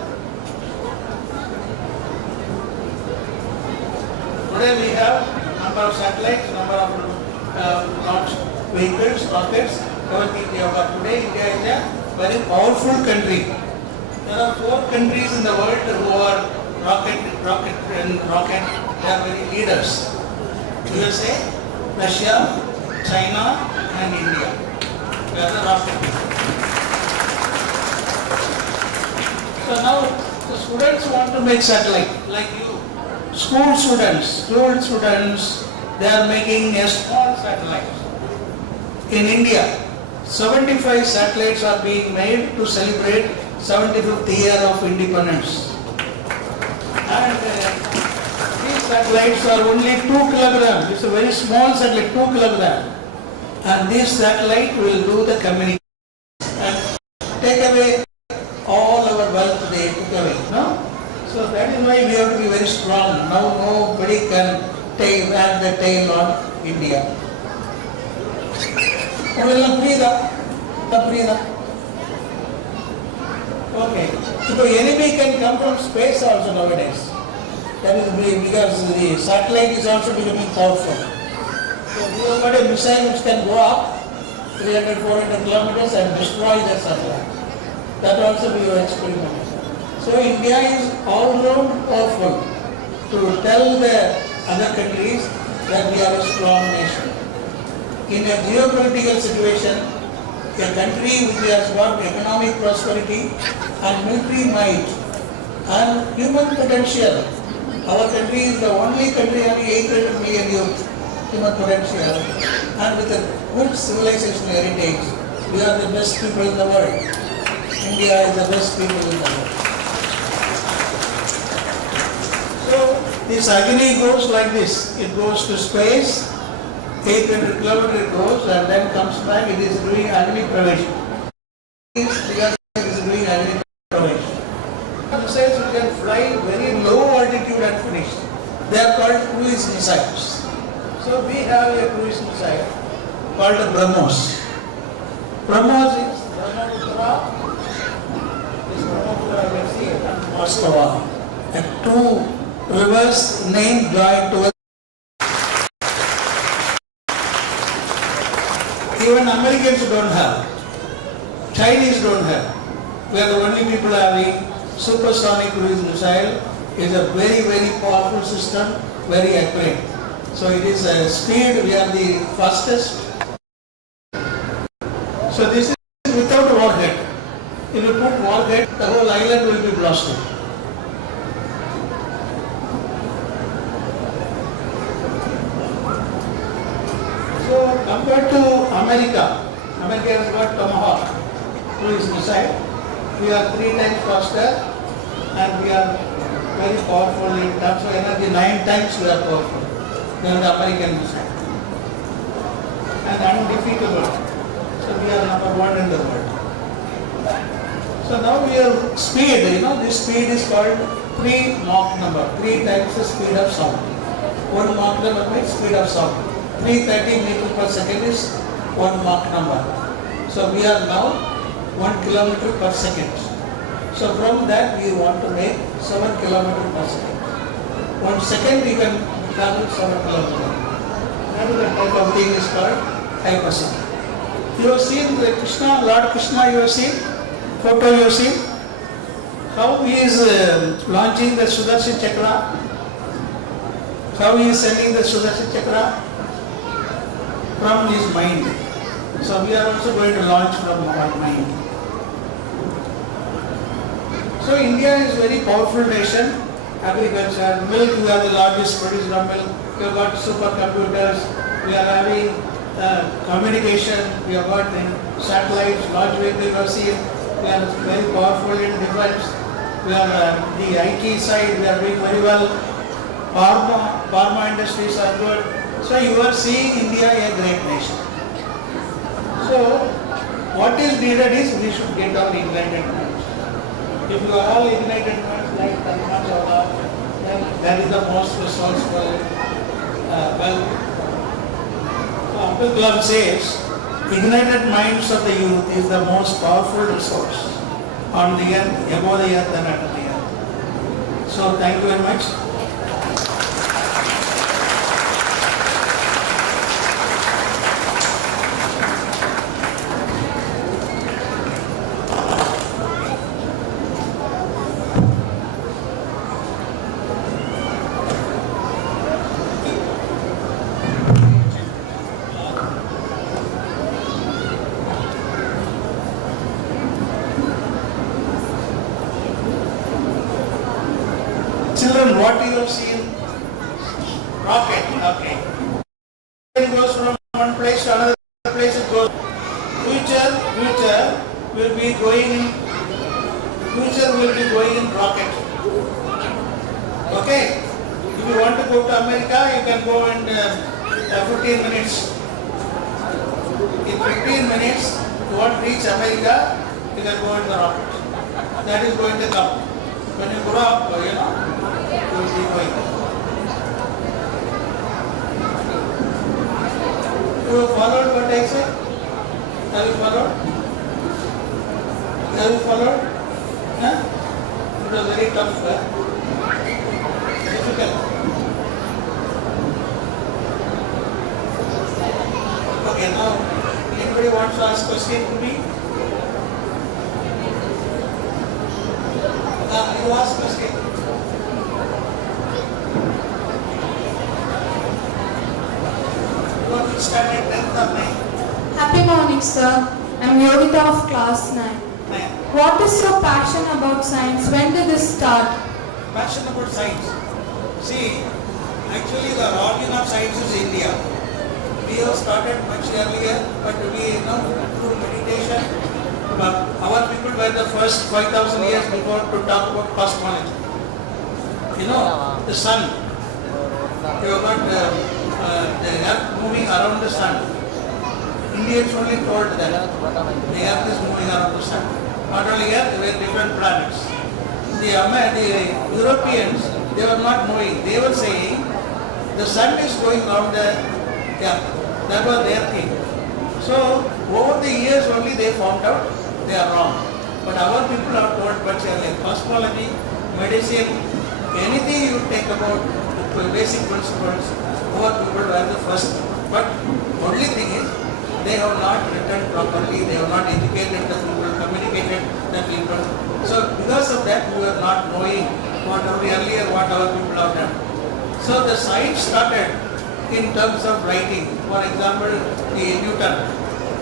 Today we have number of satellites, number of launch vehicles, rockets, everything we have got. Today India is a very powerful country. There are 4 countries in the world who are rocket, they are very leaders. USA, Russia, China and India. They are the rocket. So now the students want to make satellite, like you. School students, they are making a small satellite. In India, 75 satellites are being made to celebrate 75th year of independence. And these satellites are only 2 kilograms. It's a very small satellite, 2 kilograms. And this satellite will do the communication and take away all our wealth they took away. No? So that is why we have to be very strong. Now nobody can wag the tail on India. Okay. So the enemy can come from space also nowadays. That is because the satellite is also becoming powerful. So we have got a missile which can go up 300-400 kilometers and destroy the satellite. That also we have experimented. So India is all round powerful to tell the other countries that we are a strong nation. In a geopolitical situation, a country which has got economic prosperity and military might and human potential. Our country is the only country having 800 million youth, human potential, and with a good civilizational heritage. We are the best people in the world. India is the best people in the world. So this Agni goes like this. It goes to space, 800 kilometers it goes and then comes back. It is doing Agni Pravesh. Because it is doing Agni Pravesh. Missiles which can fly very low altitude and finish. They are called cruise missiles. So we have a cruise missile called the Brahmos. Brahmos is Brahmaputra. This Brahmaputra you can see and Moscow. And 2 rivers named joined together. Even Americans don't have. Chinese don't have. We are the only people having supersonic cruise missile. It's a very, very powerful system, very accurate. So it is a speed, we are the fastest. So this is without warhead. If you put warhead, the whole island will be blasted. So compared to America, America has got Tomahawk cruise missile. We are 3 times faster and we are very powerful in terms of energy. 9 times we are powerful than the American missile. And undefeatable. So we are number 1 in the world. So now we have speed, this speed is called 3 Mach number, 3 times the speed of sound. 1 Mach number means speed of sound. 330 meters per second is 1 Mach number. So we are now 1 kilometer per second. So from that we want to make 7 kilometers per second. 1 second you can travel 7 kilometers. That is the type of thing is called hypersonic. You have seen the Krishna, Lord Krishna, you have seen? Photo you have seen? How he is launching the Sudarshan Chakra? How he is sending the Sudarshan Chakra? From his mind. So we are also going to launch from our mind. So India is a very powerful nation. Agriculture, milk, we are the largest producer of milk. We have got supercomputers. We are having communication. We have got satellites, launch vehicle, you have seen. We are very powerful in defense. We are the IT side, we are doing very well. Pharma industries are good. So you are seeing India a great nation. So what is needed is we should get our ignited minds. If you are all ignited minds like Thanathavam, then that is the most responsible. Uncle Kalam says, ignited minds of the youth is the most powerful resource on the earth, above the earth and under the earth. So thank you very much. Children, what you have seen? Rocket, okay. It goes from one place to another place, it goes. Future will be going in rocket. Okay? If you want to go to America, you can go in 15 minutes. In 15 minutes, you want to reach America, you can go in the rocket. That is going to come. When you grow up, you will be going. You followed what I said? Have you followed? Have you followed? Huh? It was very tough. Difficult. Okay, now anybody wants to ask question to me? You ask question. What standard 10th or 9th? Happy morning, sir. I'm Yogita of class 9. What is your passion about science? When did this start? Passion about science. See, actually the origin of science is India. We have started much earlier, but we through meditation. But our people were the first 5,000 years before to talk about cosmology. The sun. You have got the earth moving around the sun. Indians only told that the earth is moving around the sun. Not only earth, there were different planets. The Europeans, they were not knowing. They were saying the sun is going around the earth. That was their thing. So over the years only they found out they are wrong. But our people are told much earlier. Cosmology, medicine, anything you take about the basic principles, our people were the first. But only thing is, they have not properly, they have not educated the people, communicated the people. So because of that, we are not knowing what earlier what our people have done. So the science started in terms of writing. For example, the Newton,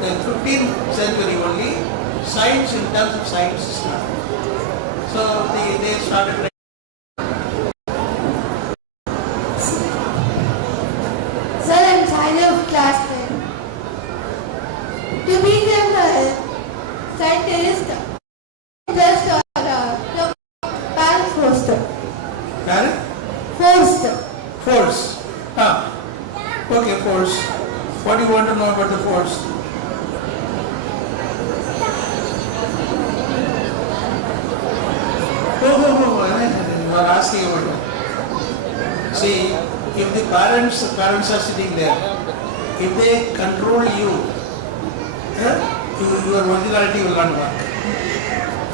the 15th century only, science in terms of science started. So they started writing. Sir, I'm child of class 10. To become a scientist, just the parents forced. Parent? Forced. Force. Okay, force. What do you want to know about the force? You are asking about it. See, if the parents are sitting there, if they control you, your originality will not work.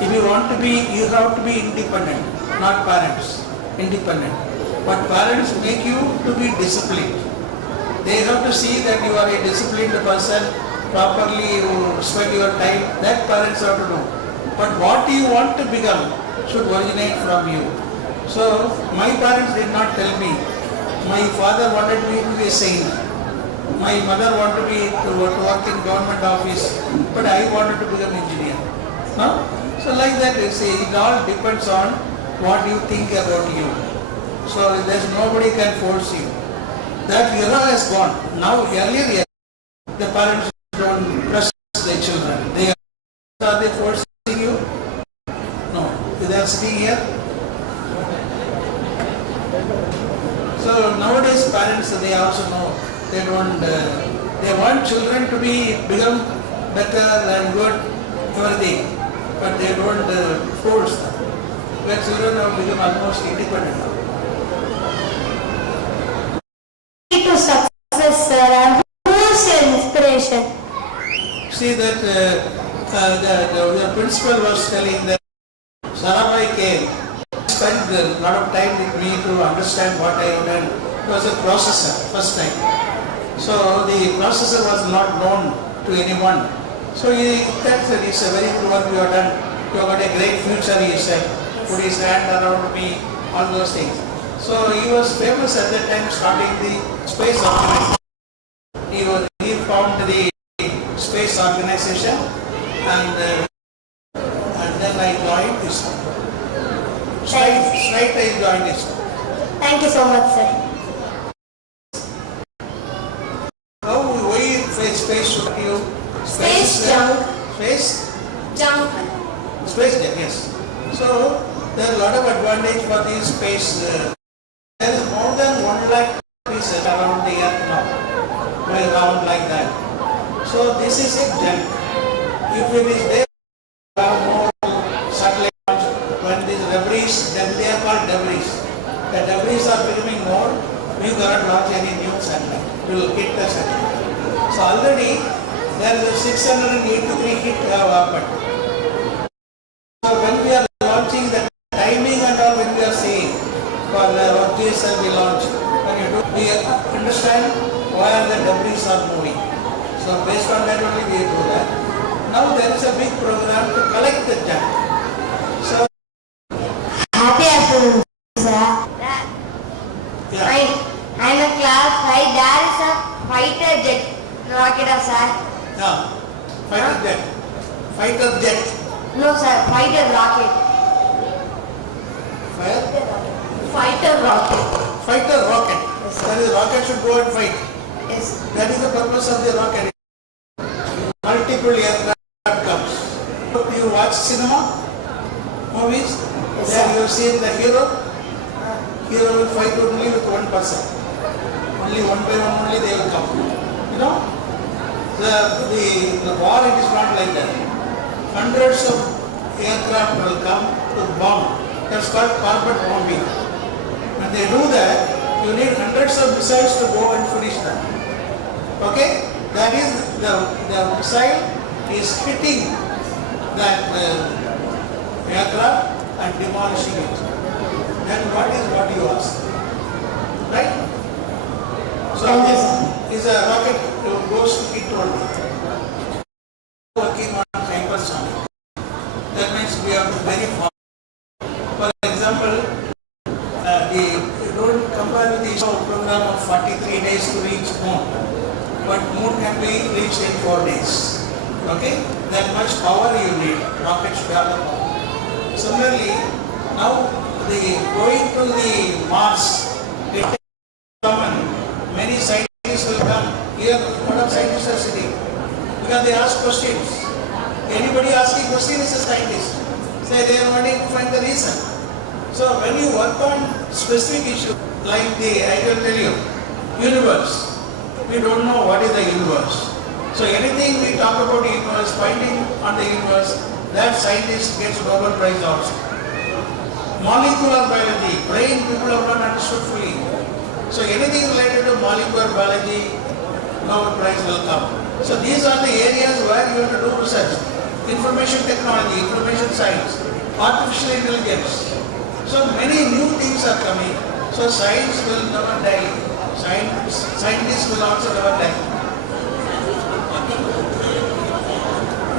If you want to be, you have to be independent, not parents. Independent. But parents make you to be disciplined. They have to see that you are a disciplined person, properly you spend your time. That parents have to know. But what you want to become should originate from you. So my parents did not tell me. My father wanted me to be a saint. My mother wanted me to work in government office, but I wanted to become engineer. No? So like that, you see, it all depends on what you think about you. So there's nobody can force you. That era has gone. Now earlier the parents don't trust their children. Are they forcing you? No. They are sitting here. So nowadays parents, they also know, they don't, they want children to become better and good, everything, but they don't force them. Their children have become almost independent now. To success, sir, and who is your inspiration? See that the principal was telling that Sarabhai came, spent a lot of time with me to understand what I have done. It was a processor, first time. So the processor was not known to anyone. So he said, it's a very good work you have done. You have got a great future, he said. Put his hand around me, all those things. So he was famous at that time, starting the space organization. He found the space organization, and then I joined this. Straight I joined this. Thank you so much, sir. Why space should you? Space junk. Space? Junk. Space junk, yes. So there are a lot of advantage for the space. There is more than 1 lakh pieces around the earth now, going around like that. So this is a junk. If it is there, we have more satellites. When these debris, they are called debris. The debris are becoming more, we cannot launch any new satellite. We will hit the satellite. So already there is a 683 hit have happened. So when we are launching, the timing and all, when we are saying, for what GSL we launch, when you do, we understand where the debris are moving. So based on that only we do that. Now there is a big program to collect the junk. So Happy afternoon, sir. yeah, I'm a class 5. There is a fighter jet rocket, sir. yeah, fighter jet. Fighter jet. No, sir, fighter rocket. Fire? Fighter rocket. Fighter rocket. Yes, That is, rocket should go and fight. Yes. That is the purpose of the rocket. Multiple aircraft comes. You watch cinema, movies, Yes, there sir. you have seen the hero. Hero will fight only with one person. Only one by one only they will come. You know, the war, it is not like that. Hundreds of aircraft will come to bomb. That's called carpet bombing. When they do that, you need hundreds of missiles to go and finish them. Okay? That is, the missile is hitting that aircraft and demolishing it. Then what is what you ask? Right? So this is a rocket that goes to hit only. reach moon, but moon can be reached in 4 days. Okay, that much power you need. Rocket should have the power. Similarly, now the going to the Mars, it is common. Many scientists will come here. What of scientists are sitting? Because they ask questions. Anybody asking question is a scientist. Say they are wanting to find the reason. So when you work on specific issue like I will tell you, universe. We don't know what is the universe. So anything we talk about the universe, finding on the universe, that scientist gets Nobel Prize also. Molecular biology, brain people have not understood fully. So anything related to molecular biology, Nobel Prize will come. So these are the areas where you have to do research. Information technology, information science, artificial intelligence. So many new things are coming. So science will never die. Scientists will also never die.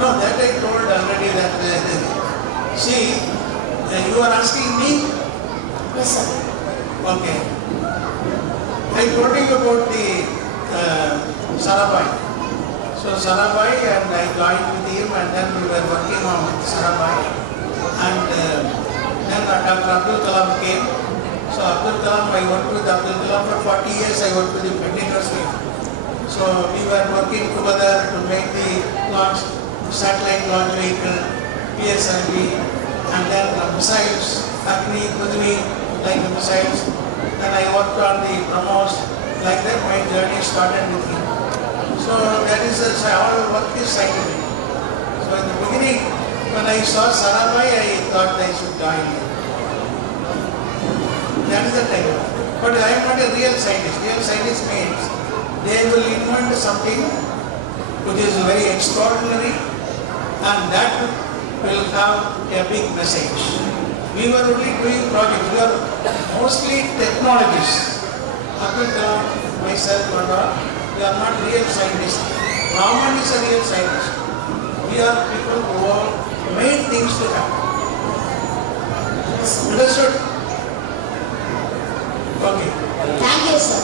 No, that I told already that. See, you are asking me? Yes, sir. Okay. I told you about the Sarabhai. So Sarabhai, and I joined with him, and then we were working on Sarabhai. And then Dr. Abdul Kalam came. So Abdul Kalam, I worked with Abdul Kalam for 40 years. I worked with him continuously. So we were working together to make the satellite launch vehicle, PSLV, and then the missiles, Agni, Kudni, like the missiles. Then I worked on the Brahmos. Like that, my journey started with him. So that is all work is scientific. So in the beginning, when I saw Sarabhai, I thought I should join him. That is the time. But I am not a real scientist. Real scientist means they will invent something which is very extraordinary, and that will have a big message. We were only doing projects. We are mostly technologists. Abdul Kalam, myself, we are not real scientists. Raman is a real scientist. We are people who have made things to happen. Understood? Okay. Thank you, sir.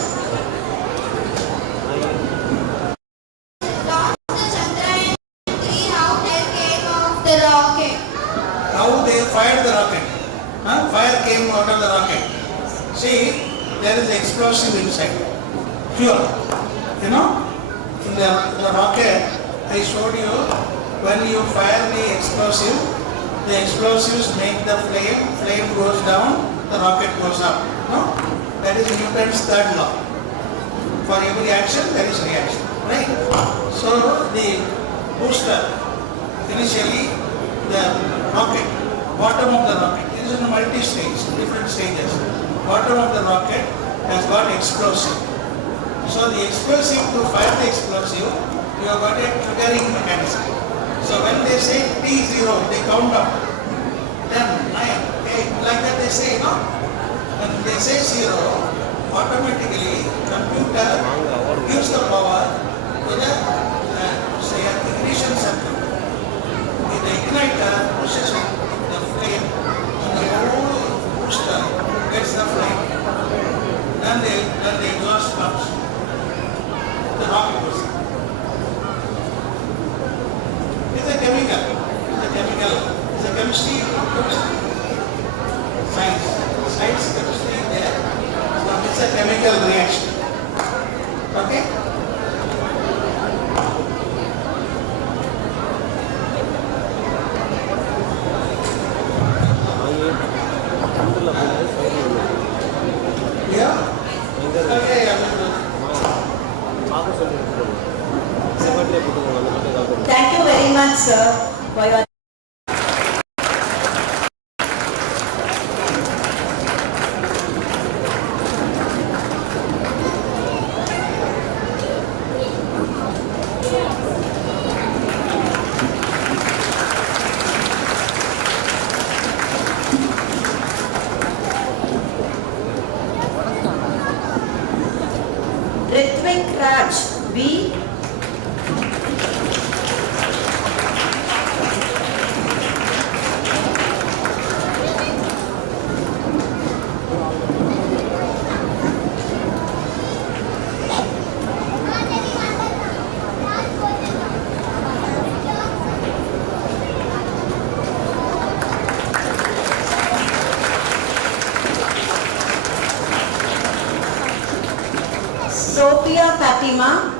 How they fired the rocket. Fire came out of the rocket. See, there is explosive inside. Fuel. You know, in the rocket, I showed you, when you fire the explosives make the flame goes down, the rocket goes up. No? That is Newton's third law. For every action, there is reaction. Right? So, the booster, initially, the rocket, bottom of the rocket, it is in a multi-stage, different stages. Bottom of the rocket has got explosive. So the explosive, to fire the explosive, you have got a triggering mechanism. So when they say T0, they count up 10, 9, 8, like that they say, no? When they say 0, automatically computer gives the power to the say ignition circuit. The igniter pushes the flame, and the whole booster gets the flame. Then the exhaust comes. The rocket goes up. It's a chemical. It's a chemistry. Science, chemistry there. So it's a chemical reaction. Okay? Yeah? Okay, Thank you very much, sir, for your Ritvik Raj, V. Fatima.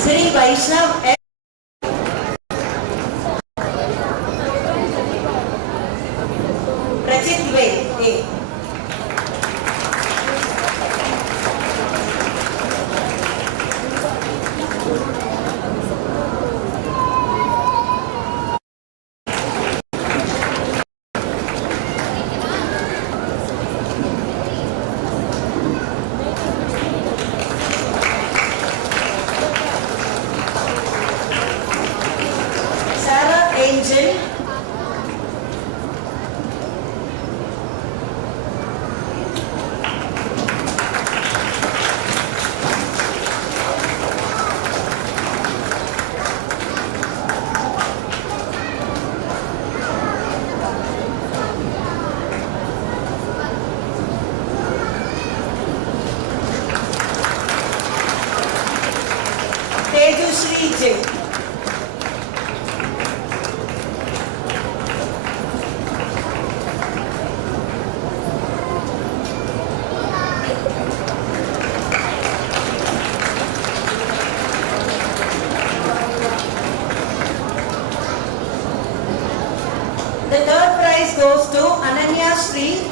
Sri Vaishnav S. Prachitve A. Sarah Angel. Tejushree J. The third prize goes to Ananya Sri.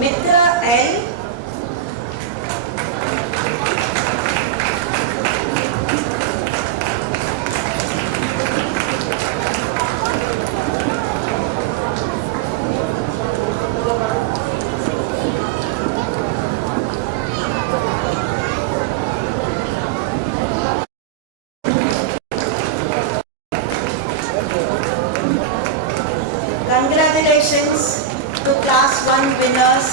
Mitra L. Congratulations to Class 1 winners.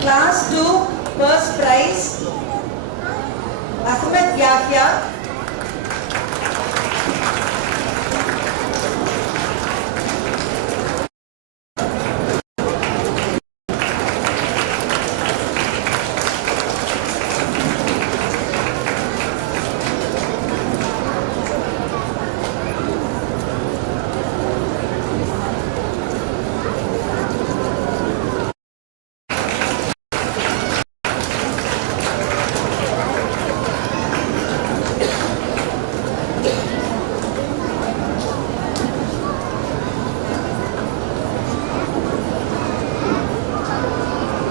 Class 2 first prize, Ahmed Yahya.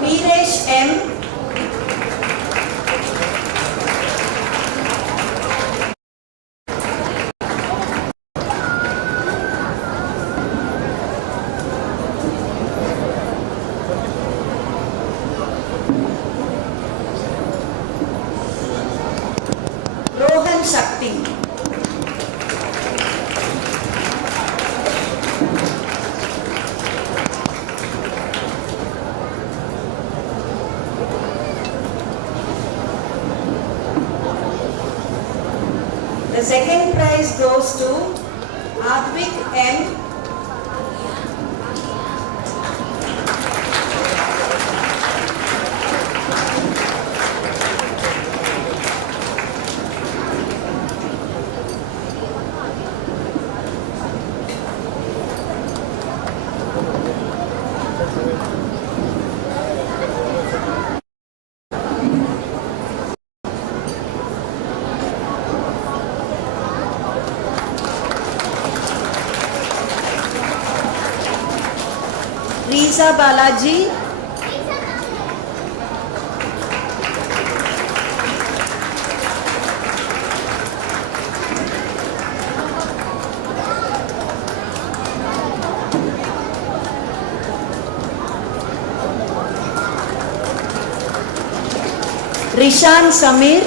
Viresh M. Rohan Shakti. The second prize goes to Advik M. Risa Balaji. Rishan Samir,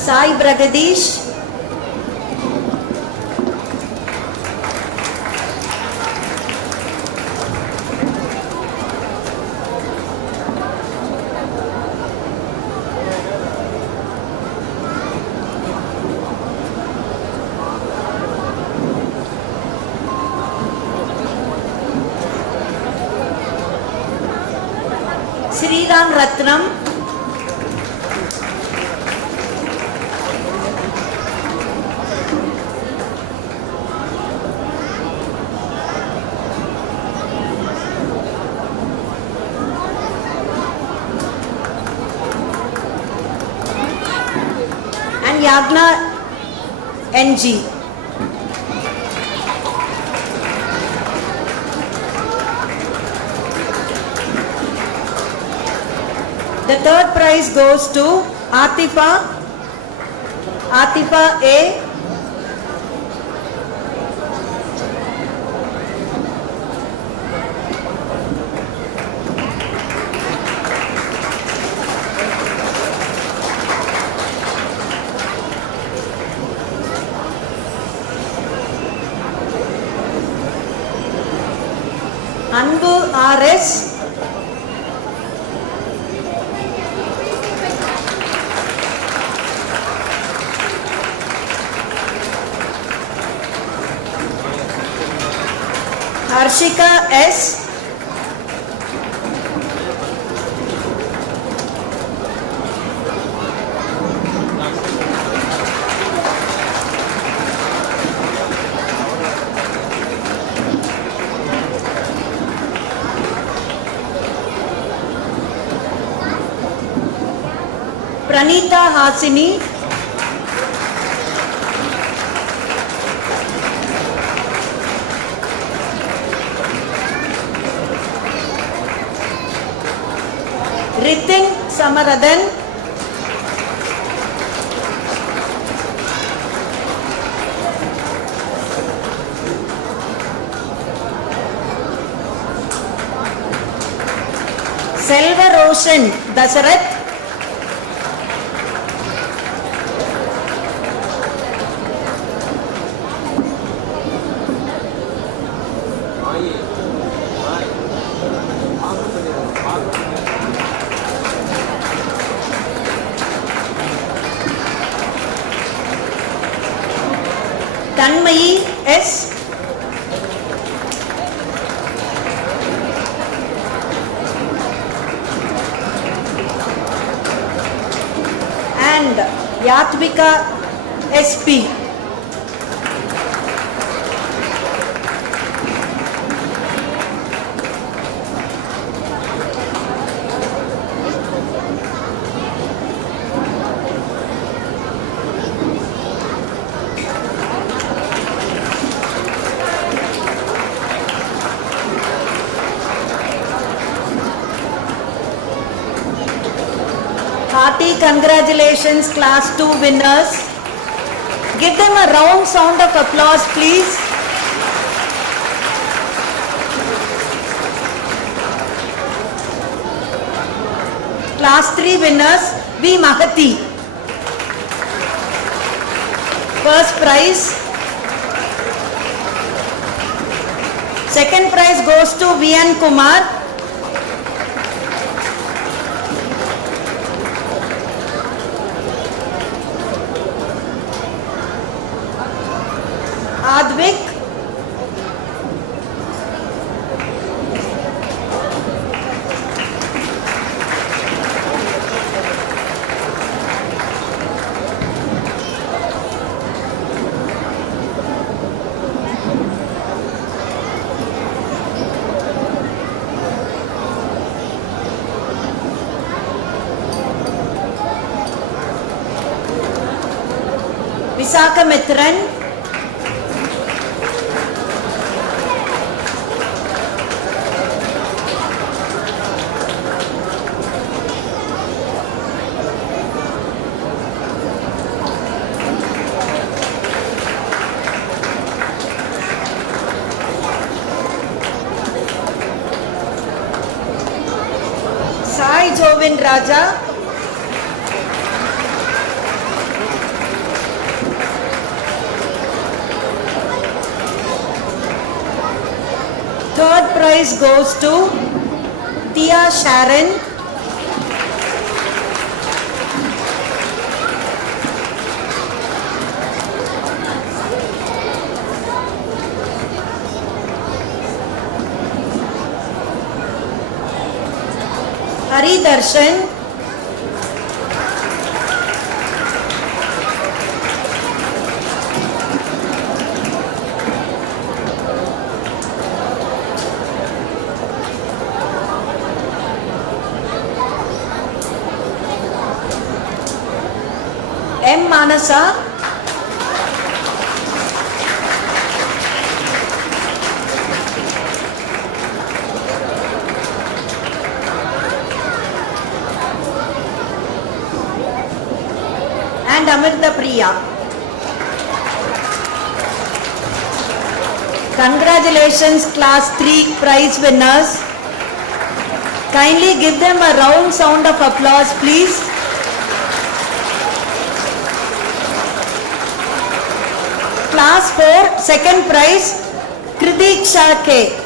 Sai Bragadish, Sriram Ratnam, and Yagna NG. The third prize goes to Atifa A, Anbu RS, Harshika S, Pranita Hasini, Ritin Samaradhan, Selva Roshan Dasarath, Tanmayi S, and Yatvika SP. Hearty congratulations, Class 2 winners. Give them a round sound of applause, please. Class 3 winners, V. Mahati. First prize. Second prize goes to V. N. Kumar. Advik, Visakha Mithran, Govind Raja. Third prize goes to Tia Sharon. Hari Darshan. M. Manasa. And Amrita Priya. Congratulations class 3 prize winners. Kindly give them a round sound of applause please. Class 4 second prize Kridiksha K.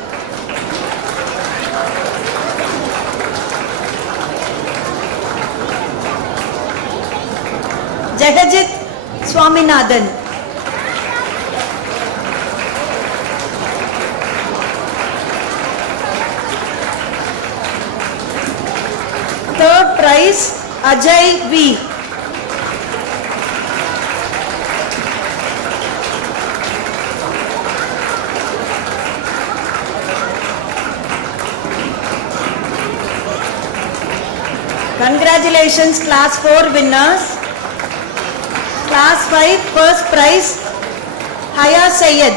Jagajit Swaminathan. Third prize Ajay V. Congratulations class 4 winners. Class 5 first prize Haya Sayed.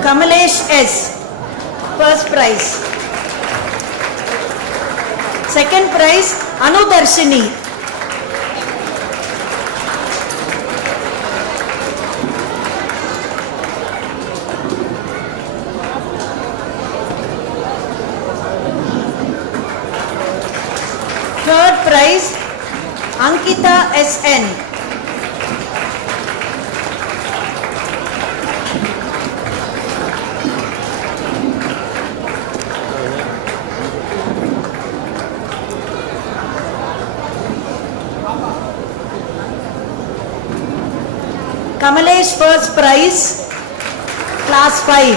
Kamalesh S. First prize. Second prize Anudarshini. Third prize Ankita SN. Kamalesh first prize class 5.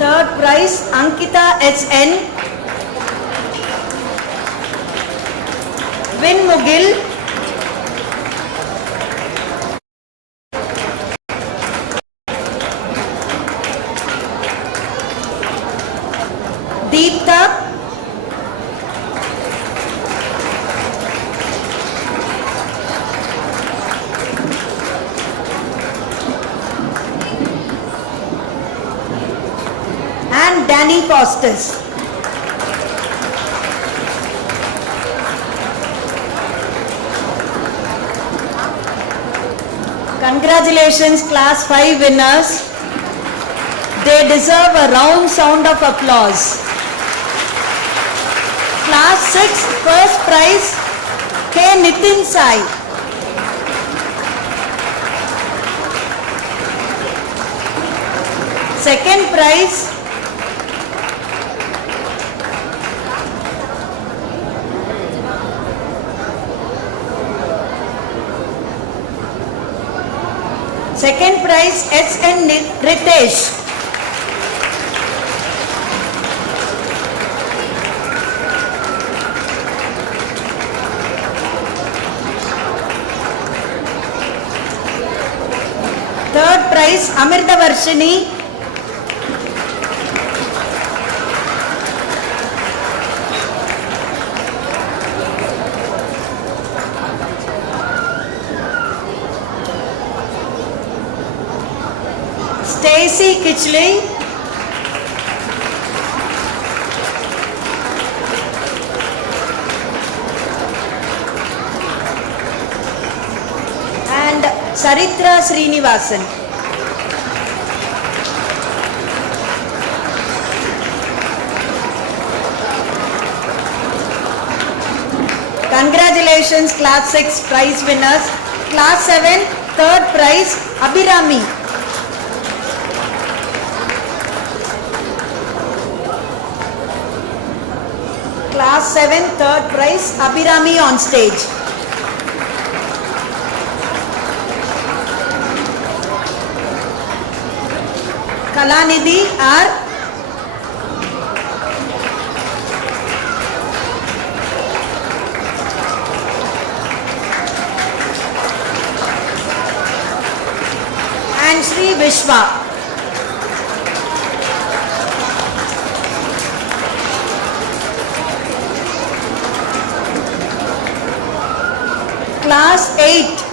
Third prize Ankita SN. Win Mugil. Deepta. And Danny Faustus. Congratulations class 5 winners. They deserve a round sound of applause. Class 6 first prize K. Nitin Sai. Second prize S.N. Ritesh. Third prize Amrita Varshini. Stacy Kitchling, and Saritra Srinivasan. Congratulations Class 6 prize winners. Class 7 third prize Abhirami. Class 7 third prize Abhirami on stage. Kalanidhi R. and Sri Vishwa. Class 8.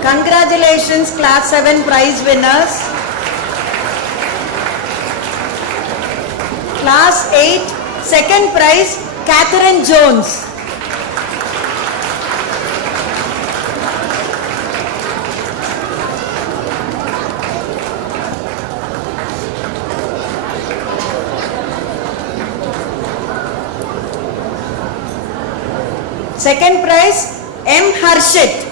Congratulations Class 7 prize winners. Class 8 second prize Catherine Jones. Second prize M. Harshit.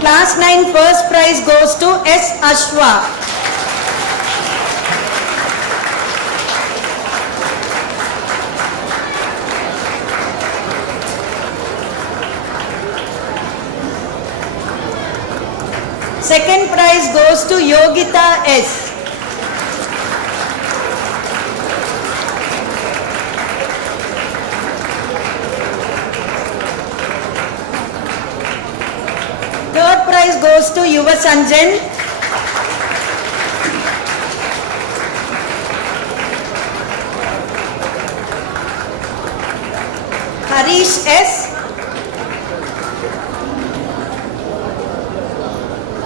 Class 9 first prize goes to S. Ashwa. Second prize goes to Yogita S. Third prize goes to Yuva Sanjan. Harish S.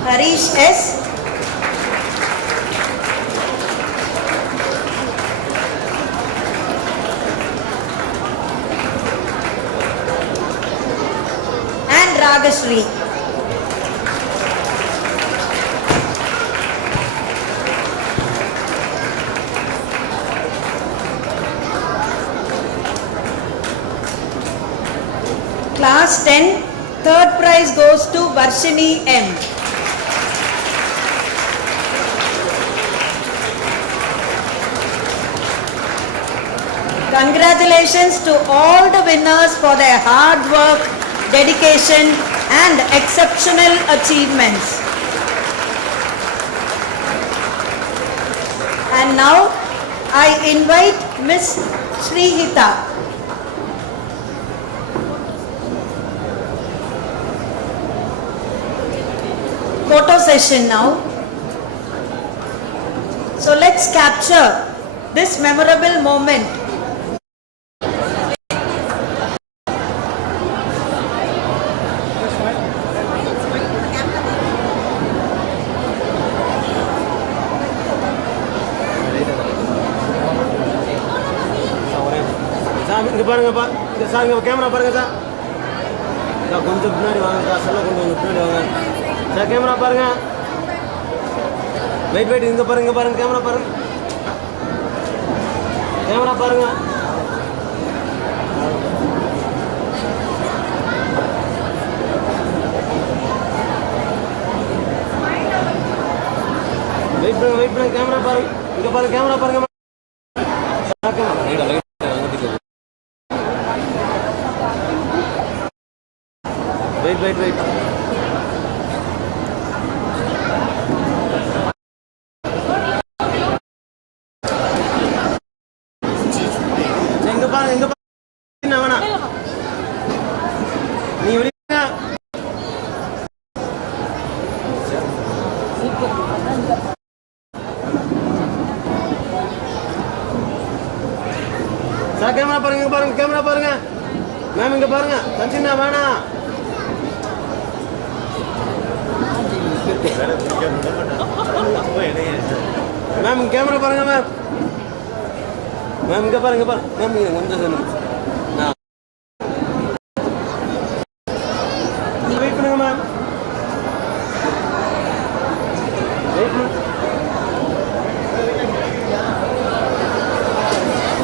Harish S. and Ragashri. Class 10 third prize goes to Varshini M. Congratulations to all the winners for their hard work, dedication and exceptional achievements. And now I invite Miss Srihita. Photo session now. So let's capture this memorable moment. இங்க பாருங்க பா இந்த sir இங்க camera பாருங்க sir sir கொஞ்சம் பின்னாடி வாங்க sir சொல்ல கொஞ்சம் பின்னாடி வாங்க சார் கேமரா பாருங்க வெயிட் இங்க பாருங்க கேமரா பாருங்க வெயிட் பண்ணுங்க கேமரா பாருங்க இங்க பாருங்க கேமரா பாருங்க Wait. சார் கேமரா பாருங்க, இங்க பாருங்க, கேமரா பாருங்க. மேம் இங்க பாருங்க, சச்சினா வேணாம். மேம் கேமரா பாருங்க மேம். மேம் இங்க பாருங்க, மேம் இங்க கொஞ்சம் சொல்லுங்க. வெயிட் பண்ணுங்க மேம். வெயிட் பண்ணுங்க.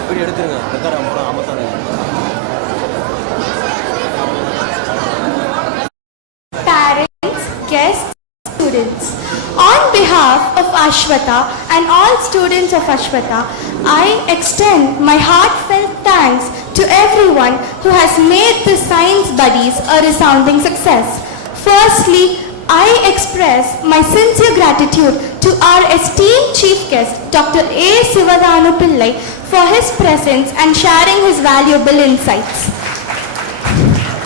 இப்படி எடுத்துருங்க. Parents, guests, students. On behalf of Ashvattha and all students of Ashvattha, I extend my heartfelt thanks to everyone who has made the Science Buddies a resounding success. Firstly, I express my sincere gratitude to our esteemed chief guest, Dr. A. Sivathanu Pillai, for his presence and sharing his valuable insights.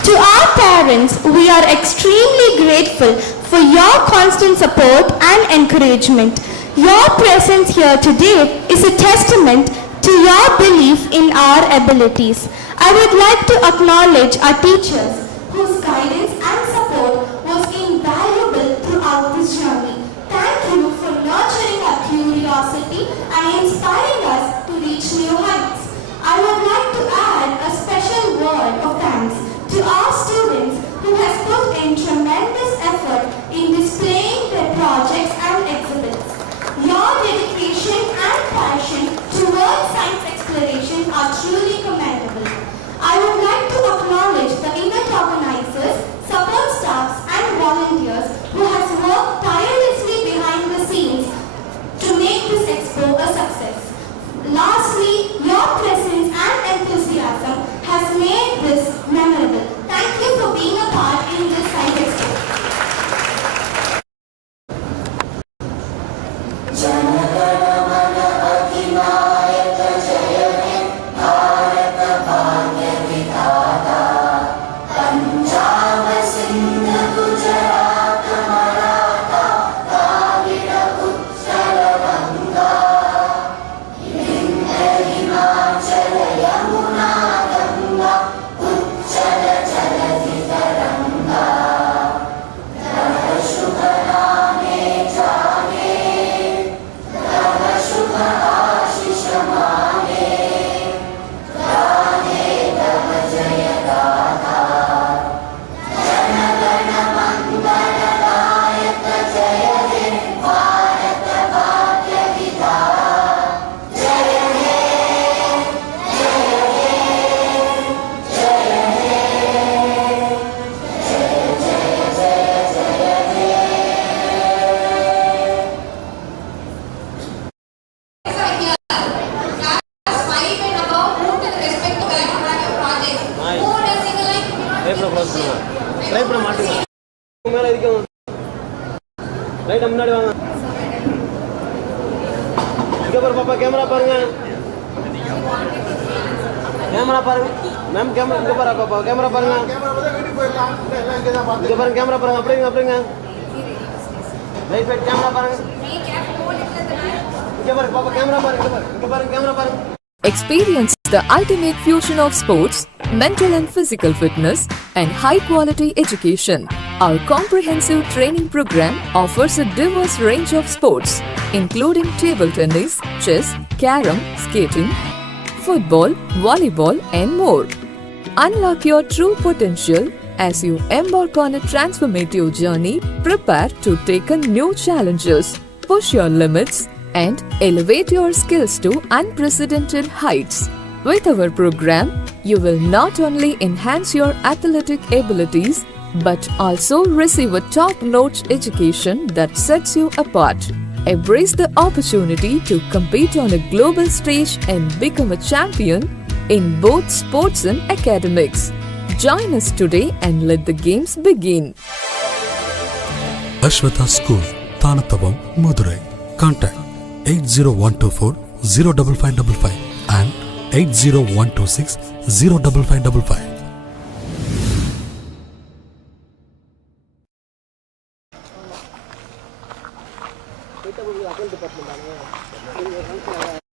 To our parents, we are extremely grateful for your constant support and encouragement. Your presence here today is a testament to your belief in our abilities. I would like to acknowledge our teachers whose guidance and support was invaluable throughout this journey. Thank you for nurturing our curiosity and inspiring us to reach new heights. I would like to add a special word of thanks to our students who has put in tremendous effort in displaying their projects and exhibits. Your dedication and passion towards science exploration are truly commendable. I would like to acknowledge the event organizers, support staffs and volunteers who has worked tirelessly behind the scenes to make this expo a success. Lastly, your presence and enthusiasm has made this memorable. Thank you for being a part in this science expo. Right முன்னாடி வாங்க. இங்க பாரு பாப்பா, camera பாருங்க. Camera பாருங்க ma'am. Camera இங்க பாரு பாப்பா, கேமரா பாருங்க. இங்க பாருங்க, கேமரா பாருங்க. அப்படிங்க. ரைட் கேமரா பாருங்க. இங்க பாரு பாப்பா, கேமரா பாருங்க. இங்க பாருங்க, கேமரா பாருங்க. Experience the ultimate fusion of sports, mental and physical fitness, and high-quality education. Our comprehensive training program offers a diverse range of sports, including table tennis, chess, carom, skating, football, volleyball, and more. Unlock your true potential as you embark on a transformative journey. Prepare to take on new challenges, push your limits, and elevate your skills to unprecedented heights. With our program, you will not only enhance your athletic abilities, but also receive a top-notch education that sets you apart. Embrace the opportunity to compete on a global stage and become a champion in both sports and academics. Join us today and let the games begin. Ashvattha School, Thanathavam, Madurai. Contact 80124 05555 and 80126 05555. Account department தானே